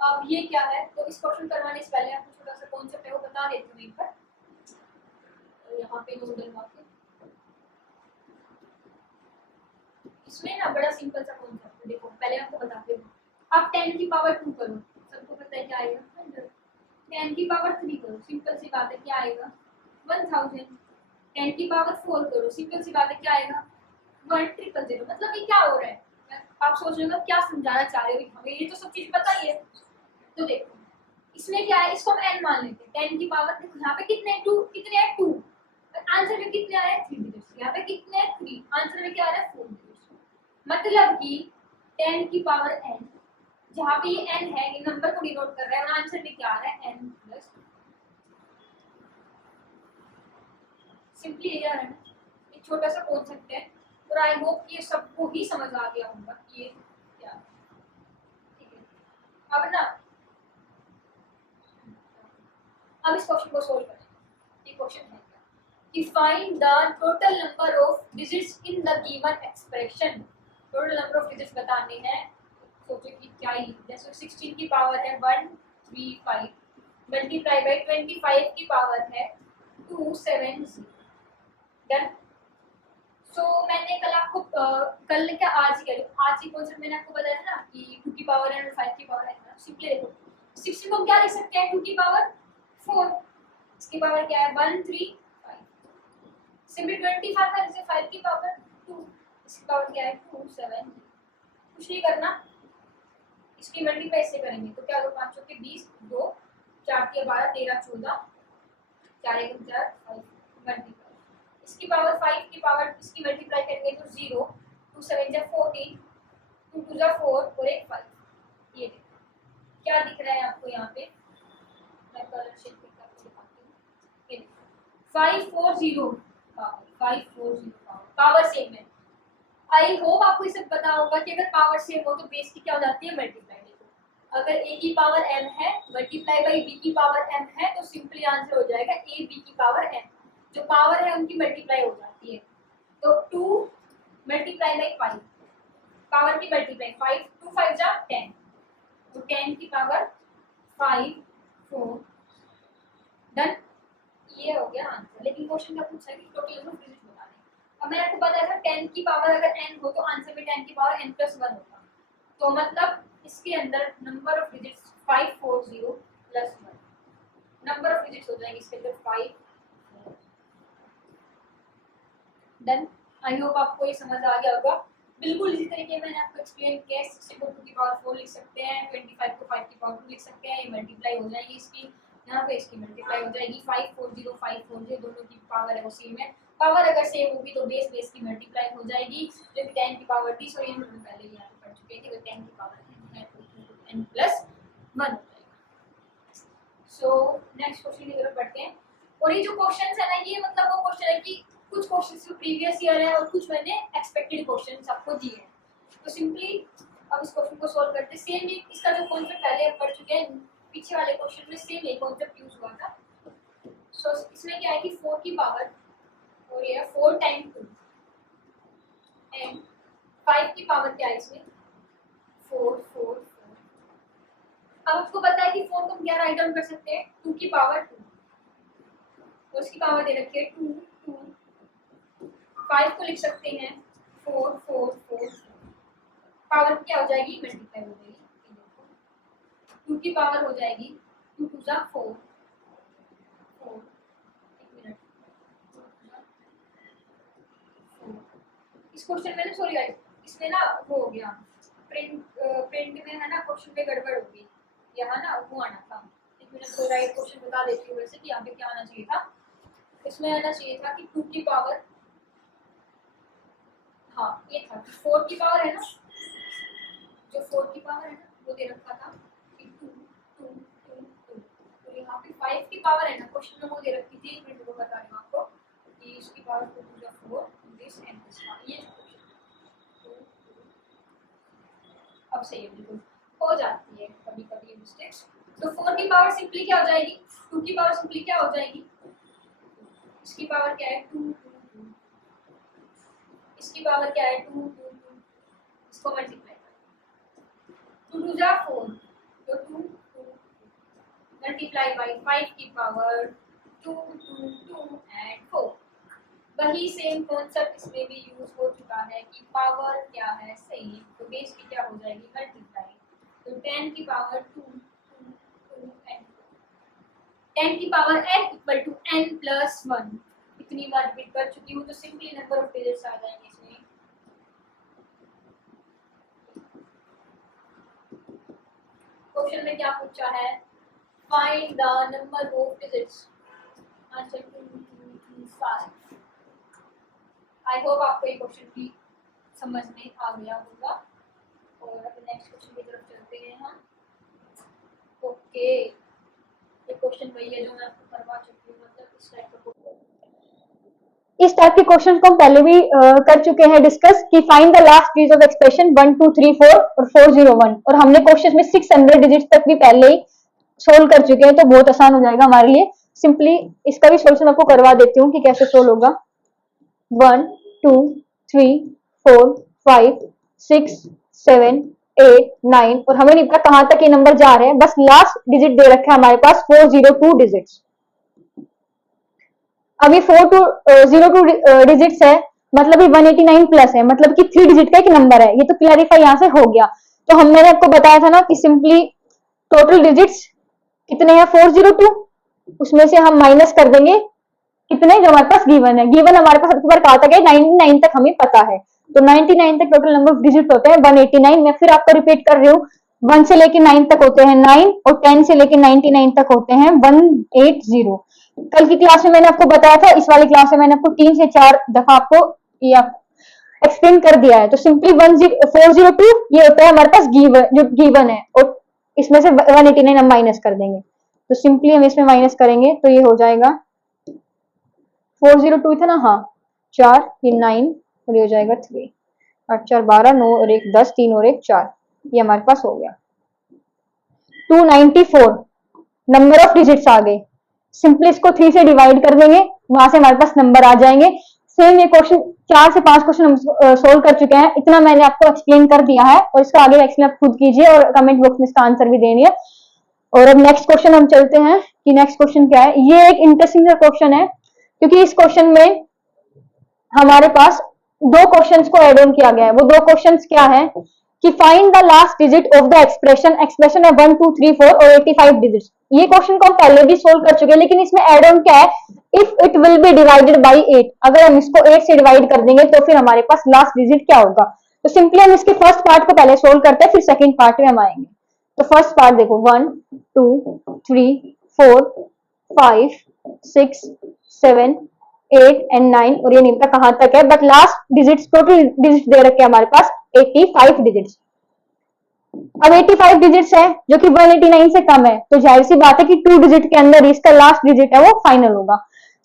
अब ये क्या है, तो इस क्वेश्चन करवाने से पहले आपको छोटा सा कॉन्सेप्ट है वो बता देती हूँ एक बार। यहाँ पे नोट डलवा के इसमें ना बड़ा सिंपल सा कॉन्सेप्ट है, देखो पहले आपको बताते हूँ। आप 10 की पावर 2 करो, सबको पता है क्या आएगा, 10 की पावर 3 करो, सिंपल सी बात है क्या आएगा 1000। 10 की पावर 4 करो, सिंपल सी बात है क्या आएगा 1000। मतलब ये क्या हो रहा है, आप सोच रहे हो क्या समझाना चाह रहे हो, हमें ये तो सब चीज पता ही है। तो देखो इसमें क्या है, इसको हम n मान लेते हैं। 10 की पावर देखो यहाँ पे कितने 2 कितने हैं 2, आंसर में कितने आ रहे हैं 3 डिजिट्स, यहाँ पे कितने हैं 3, आंसर में क्या आ रहा है 4 डिजिट्स। मतलब कि 10 की पावर n, जहाँ पे ये n है ये नंबर को डिनोट कर रहा है और आंसर में क्या आ रहा है n प्लस। सिंपली ये है एक छोटा सा कॉन्सेप्ट है और आई होप ये सबको ही समझ आ गया होगा कि ये क्या है। ठीक है, अब ना अब इस क्वेश्चन को सोल्व करें। ये क्वेश्चन है क्या कि find the total number of digits in the given expression. Total number of digits बताने हैं, सोचो कि क्या ही, जैसे 16 की पावर है 135 मल्टीप्लाई बाय 25 की पावर है 270। डन। सो मैंने कल आपको कल क्या आज ही आज ही कॉन्सेप्ट मैंने आपको बताया था ना कि 2 की पावर है और 5 की पावर है ना। सिंपली देखो 16 को क्या लिख सकते हैं 2 की पावर 4, इसकी पावर क्या है 135, सिंपली 25 है जैसे 5 की पावर 2, इसकी पावर क्या है 270। कुछ नहीं करना, इसकी मल्टीप्लाई से करेंगे तो क्या होगा 5 के 20, 2 4 के 12 13 14 4 1 4 5 मल्टीप्लाई, इसकी पावर 5 की पावर इसकी मल्टीप्लाई करेंगे तो 0 2 7 जा 14 2 2 जा 4 और एक 5। ये देखो क्या दिख रहा है आपको यहाँ पे, मैं कलर शेड करके दिखाती हूँ। ये देखो 540 540 पावर सेम है। आई होप आपको इसे पता होगा कि अगर पावर सेम हो तो बेस की क्या हो जाती है मल्टीप्लाई। देखो अगर a की पावर m है मल्टीप्लाई बाई b की पावर m है तो सिंपली आंसर हो जाएगा a b की पावर m, जो पावर है उनकी मल्टीप्लाई हो जाती है। तो 2 मल्टीप्लाई बाई 5, पावर की मल्टीप्लाई 5 2 5 जा 10, तो 10 की पावर 5 4। डन, ये हो गया आंसर। लेकिन क्वेश्चन क्या पूछा है कि टोटल नंबर ऑफ डिजिट बताने। अब मैंने आपको बताया था 10 की पावर अगर n हो तो आंसर में 10 की पावर n प्लस 1 होगा, तो मतलब इसके अंदर number of digits 540 plus 1, number of digits हो जाएंगे इसके अंदर 5। डन, आई होप आपको ये समझ आ गया होगा। बिल्कुल इसी तरीके मैंने आपको एक्सप्लेन किया है। 60 को 2 की पावर 4 लिख सकते हैं, 25 को 5 की पावर 2 लिख सकते हैं, ये मल्टीप्लाई हो जाएगी इसकी, यहाँ पे इसकी मल्टीप्लाई हो जाएगी 540 540 दोनों की पावर है वो सेम है। पावर अगर सेम होगी तो बेस बेस की मल्टीप्लाई हो जाएगी, जो कि 10 की पावर 30 और ये हम पहले ही यहाँ पे पढ़ चुके हैं कि 10 की पावर n है तो n प्लस 1 हो जाएगा। सो नेक्स्ट क्वेश्चन की तरफ बढ़ते हैं। और ये जो क्वेश्चंस है ना ये मतलब वो क्वेश्चन है कि कुछ क्वेश्चंस जो प्रीवियस ईयर है और कुछ मैंने एक्सपेक्टेड क्वेश्चंस आपको दिए हैं। तो सिंपली अब इस क्वेश्चन को सॉल्व करते हैं। सेम ही इसका जो कॉन्सेप्ट पहले हम पढ़ चुके हैं, पीछे वाले क्वेश्चन में सेम यही कॉन्सेप्ट यूज हुआ था। सो इसमें क्या है कि 4 की पावर और ये 4 टाइम 2 एंड 5 की पावर क्या है इसमें 4 4 4। अब आपको पता है कि 4 को हम क्या राइट डाउन कर सकते हैं 2 की पावर 2, तो उसकी पावर दे रखी है 2 2। 5 को लिख सकते हैं 4 4 4, पावर क्या हो जाएगी मल्टीप्लाई हो जाएगी, 2 की पावर हो जाएगी 2 2 जा 4 4, एक मिनट 4। इस क्वेश्चन में ना सॉरी गाइस इसमें ना वो हो गया प्रिंट में है ना क्वेश्चन में गड़बड़ होगी, यहाँ ना वो आना था। एक मिनट को राइट क्वेश्चन बता देती हूँ वैसे कि यहाँ पे क्या आना चाहिए था। इसमें आना चाहिए था कि 2 की पावर, हाँ ये था 4 की पावर है ना, जो 4 की पावर है ना वो दे रखा था कि 2 2 2 2, तो यहाँ पे 5 की पावर है ना क्वेश्चन में वो दे रखी थी। एक मिनट को बता रही हूँ आपको कि इसकी पावर 2 2 4 दिस एंड दिस, ये अब सही है, बिल्कुल हो जाती है कभी कभी मिस्टेक्स। तो 4 की पावर सिंपली क्या हो जाएगी, 2 की पावर सिंपली क्या हो जाएगी, इसकी पावर क्या है 2 2 2, इसकी पावर क्या है 2 2 2, इसको मल्टीप्लाई कर 2 2 जा 4, तो 2 2 मल्टीप्लाई बाय 5 की पावर 2 2 2 एंड 4। वही सेम कॉन्सेप्ट इसमें भी यूज हो चुका है कि पावर क्या है सेम, तो बेस की क्या हो जाएगी मल्टीप्लाई, तो 10 की पावर 2 2 2 एंड 10 की power n equal to n plus 1। इतनी बार रिपीट कर चुकी हूँ तो सिंपली नंबर ऑफ डिजिट्स आ जाएंगे इसमें। क्वेश्चन में क्या पूछा है, find the number of digits, answer 225। I hope आपको ये क्वेश्चन की समझ में आ गया होगा। और अब नेक्स्ट क्वेश्चन की तरफ चलते हैं हम। ओके, ये क्वेश्चन वही है जो मैं आपको करवा चुकी हूँ, मतलब इस टाइप का क्वेश्चन। इस टाइप के क्वेश्चन को हम पहले भी कर चुके हैं डिस्कस कि find the last digit of expression 1 2 3 4 और 401, और हमने क्वेश्चन में 600 डिजिट्स तक भी पहले ही सोल्व कर चुके हैं, तो बहुत आसान हो जाएगा हमारे लिए। सिंपली इसका भी सोल्यूशन आपको करवा देती हूँ कि कैसे सोल्व होगा। 1 2 3 4 5 6 7 8 9, और हमें नहीं पता कहां तक ये नंबर जा रहे हैं, बस लास्ट डिजिट दे रखा है हमारे पास 402 डिजिट्स। अभी 402 डिजिट्स है, मतलब ये 189 प्लस है, मतलब कि 3 डिजिट का एक नंबर है। ये तो क्लैरिफाई यहां से हो गया। तो मैंने आपको बताया था ना कि सिंपली टोटल डिजिट्स कितने हैं 402, उसमें से हम माइनस कर देंगे कितने जो हमारे पास गिवन है। गिवन हमारे पास सबसे बार कहा था कि 99 तक हमें पता है, तो 99 तक टोटल नंबर ऑफ डिजिट होते हैं 189। मैं फिर आपको रिपीट कर रही हूँ, 1 से लेके 9 तक होते हैं 9, और 10 से लेके 99 तक होते हैं 180। कल की क्लास में मैंने आपको बताया था, इस वाली क्लास में मैंने आपको 3 से 4 दफा आपको एक्सप्लेन कर दिया है। तो सिंपली 402 ये होता है हमारे पास जो गिवन है, और इसमें से 189 हम माइनस कर देंगे। तो सिंपली हम इसमें माइनस करेंगे तो ये हो जाएगा 402 था ना, हाँ 4 ये 9 और ये हो जाएगा 3, 8 4 12 9 और 1 10 3 और 1 4, ये हमारे पास हो गया 294 नंबर ऑफ डिजिट्स आ गए। सिंपली इसको 3 से डिवाइड कर देंगे, वहां से हमारे पास नंबर आ जाएंगे। सेम ये क्वेश्चन 4 से 5 क्वेश्चन हम सोल्व कर चुके हैं, इतना मैंने आपको एक्सप्लेन कर दिया है, और इसका आगे एक्सप्लेन आप खुद कीजिए और कमेंट बॉक्स में इसका आंसर भी देनी है। और अब नेक्स्ट क्वेश्चन हम चलते हैं कि नेक्स्ट क्वेश्चन क्या है। ये एक इंटरेस्टिंग क्वेश्चन है, क्योंकि इस क्वेश्चन में हमारे पास 2 क्वेश्चंस को ऐड ऑन किया गया है। वो 2 क्वेश्चंस क्या है कि find the last digit of the expression है 1 2 3 4 और 85 डिजिट्स। ये क्वेश्चन को हम पहले भी सोल्व कर चुके हैं, लेकिन इसमें ऐड ऑन क्या है, if it will be divided by 8, अगर हम इसको 8 से डिवाइड कर देंगे तो फिर हमारे पास लास्ट डिजिट क्या होगा। तो सिंपली हम इसके फर्स्ट पार्ट को पहले सोल्व करते हैं, फिर सेकंड पार्ट में हम आएंगे। तो फर्स्ट पार्ट देखो 1 2 3 4 5 6 7 8 एंड 9, और ये नहीं पता कहां तक है, but last digits total digit दे रखे हैं हमारे पास 85 डिजिट्स। अब 85 डिजिट्स है जो कि 189 से कम है, तो जाहिर सी बात है कि 2 डिजिट के अंदर इसका लास्ट डिजिट है वो फाइनल होगा।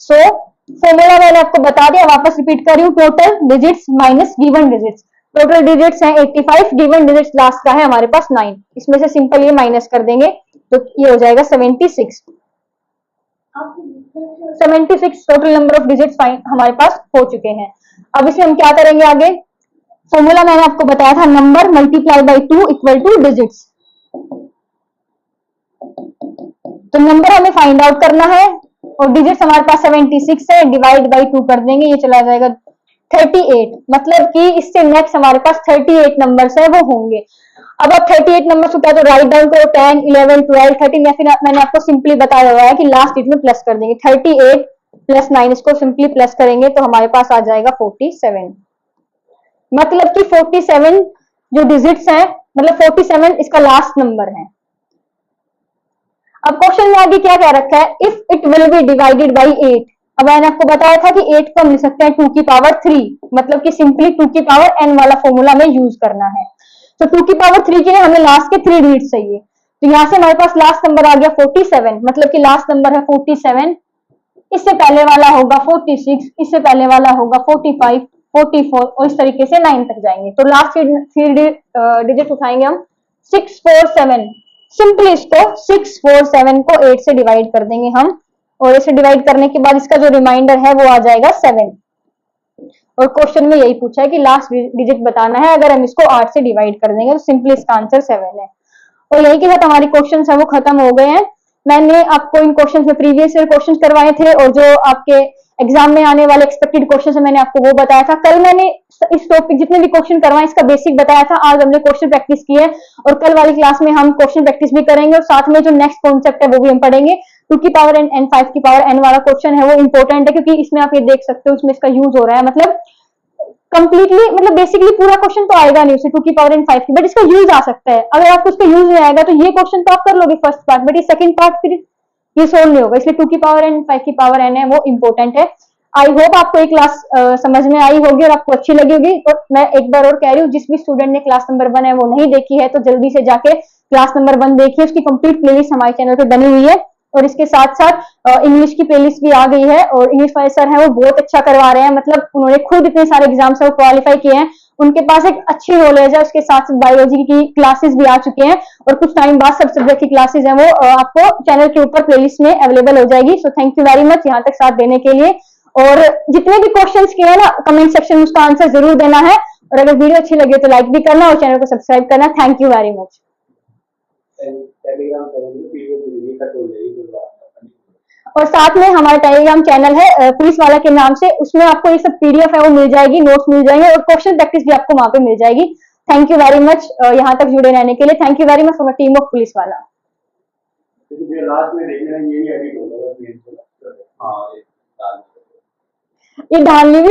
सो फॉर्मूला मैंने आपको बता दिया, वापस रिपीट कर रही हूँ, total digits minus given digits. Total digits हैं 85, गिवन डिजिट्स लास्ट का है हमारे पास 9, इसमें से सिंपल ये माइनस कर देंगे तो ये हो जाएगा 76। 76 टोटल नंबर ऑफ डिजिट्स हमारे पास हो चुके हैं। अब इसे हम क्या करेंगे आगे, फॉर्मूला मैंने आपको बताया था, number multiply by 2 equal two digits. तो नंबर हमें फाइंड आउट करना है, और डिजिट्स हमारे पास 76 है, डिवाइड बाय 2 कर देंगे, ये चला जाएगा 38। मतलब कि इससे नेक्स्ट हमारे पास 38 नंबर्स है वो होंगे। अब आप 38 नंबर होता है तो राइट डाउन करो 10 11 12 13, या फिर मैंने आपको सिंपली बताया हुआ है कि लास्ट डिजिट में प्लस कर देंगे। 38 प्लस 9 इसको सिंपली प्लस करेंगे तो हमारे पास आ जाएगा 47। मतलब कि 47 जो डिजिट्स हैं मतलब 47 इसका लास्ट नंबर है। अब क्वेश्चन में आगे क्या कह रखा है, if it will be divided by 8। अब मैंने आपको बताया था कि 8 को हम लिख सकते हैं 2 की पावर 3, मतलब कि सिंपली 2 की पावर n वाला फॉर्मूला में यूज करना है। तो 2 की पावर 3 के लिए हमें लास्ट के 3 डिजिट चाहिए। तो यहां से हमारे पास लास्ट नंबर आ गया 47, मतलब कि लास्ट नंबर है 47। इससे पहले वाला होगा 46, इससे पहले वाला होगा 45, 44 और इस तरीके से 9 तक जाएंगे। तो लास्ट 3 डिजिट उठाएंगे हम 647। सिंपली इसको 647 को 8 से डिवाइड कर देंगे हम, और इसे डिवाइड करने के बाद इसका जो रिमाइंडर है वो आ जाएगा 7। और क्वेश्चन में यही पूछा है कि लास्ट डिजिट बताना है, अगर हम इसको 8 से डिवाइड कर देंगे तो सिंपली इसका आंसर 7 है। और यही के साथ हमारे क्वेश्चन है वो खत्म हो गए हैं। मैंने आपको इन क्वेश्चन में प्रीवियस ईयर क्वेश्चन करवाए थे, और जो आपके एग्जाम में आने वाले एक्सपेक्टेड क्वेश्चन है मैंने आपको वो बताया था। कल मैंने इस टॉपिक जितने भी क्वेश्चन करवाए इसका बेसिक बताया था, आज हमने क्वेश्चन प्रैक्टिस की है, और कल वाली क्लास में हम क्वेश्चन प्रैक्टिस भी करेंगे, और साथ में जो नेक्स्ट कॉन्सेप्ट है वो भी हम पढ़ेंगे। 2 की पावर n एंड 5 की पावर n वाला क्वेश्चन है वो इंपॉर्टेंट है, क्योंकि इसमें आप ये देख सकते हो इसमें इसका यूज हो रहा है। मतलब कंप्लीटली, मतलब बेसिकली पूरा क्वेश्चन तो आएगा नहीं उसे 2 की पावर एन 5 की, बट इसका यूज आ सकता है। अगर आपको इसका यूज नहीं आएगा तो ये क्वेश्चन तो आप कर लोगे फर्स्ट पार्ट, बट ये सेकंड पार्ट फिर ये सोल्व नहीं होगा। इसलिए 2 की पावर एन 5 की पावर एन है वो इंपॉर्टेंट है। आई होप आपको ये क्लास समझ में आई होगी और आपको अच्छी लगी होगी। तो मैं एक बार और कह रही हूँ, जिस भी स्टूडेंट ने क्लास नंबर 1 है वो नहीं देखी है तो जल्दी से जाके क्लास नंबर 1 देखिए। उसकी कंप्लीट प्लेलिस्ट हमारे चैनल पे बनी हुई है, और इसके साथ साथ इंग्लिश की प्लेलिस्ट भी आ गई है। और इंग्लिश वाले सर हैं वो बहुत अच्छा करवा रहे हैं, मतलब उन्होंने खुद इतने सारे एग्जाम्स है वो क्वालिफाई किए हैं, उनके पास एक अच्छी नॉलेज है। उसके साथ साथ बायोलॉजी की क्लासेस भी आ चुके हैं, और कुछ टाइम बाद सब सब्जेक्ट की क्लासेस हैं वो आपको चैनल के ऊपर प्लेलिस्ट में अवेलेबल हो जाएगी। So thank you very much यहाँ तक साथ देने के लिए। और जितने भी क्वेश्चंस किए हैं ना कमेंट सेक्शन में उसका आंसर जरूर देना है, और अगर वीडियो अच्छी लगी तो लाइक भी करना और चैनल को सब्सक्राइब करना। Thank you very much. और साथ में हमारा टेलीग्राम चैनल है पुलिस वाला के नाम से, उसमें आपको ये सब पीडीएफ है वो मिल जाएगी, नोट्स मिल जाएंगे, और क्वेश्चन प्रैक्टिस भी आपको वहां पे मिल जाएगी। थैंक यू वेरी मच यहाँ तक जुड़े रहने के लिए। Thank you very much for team of police वाला। ये डालनी भी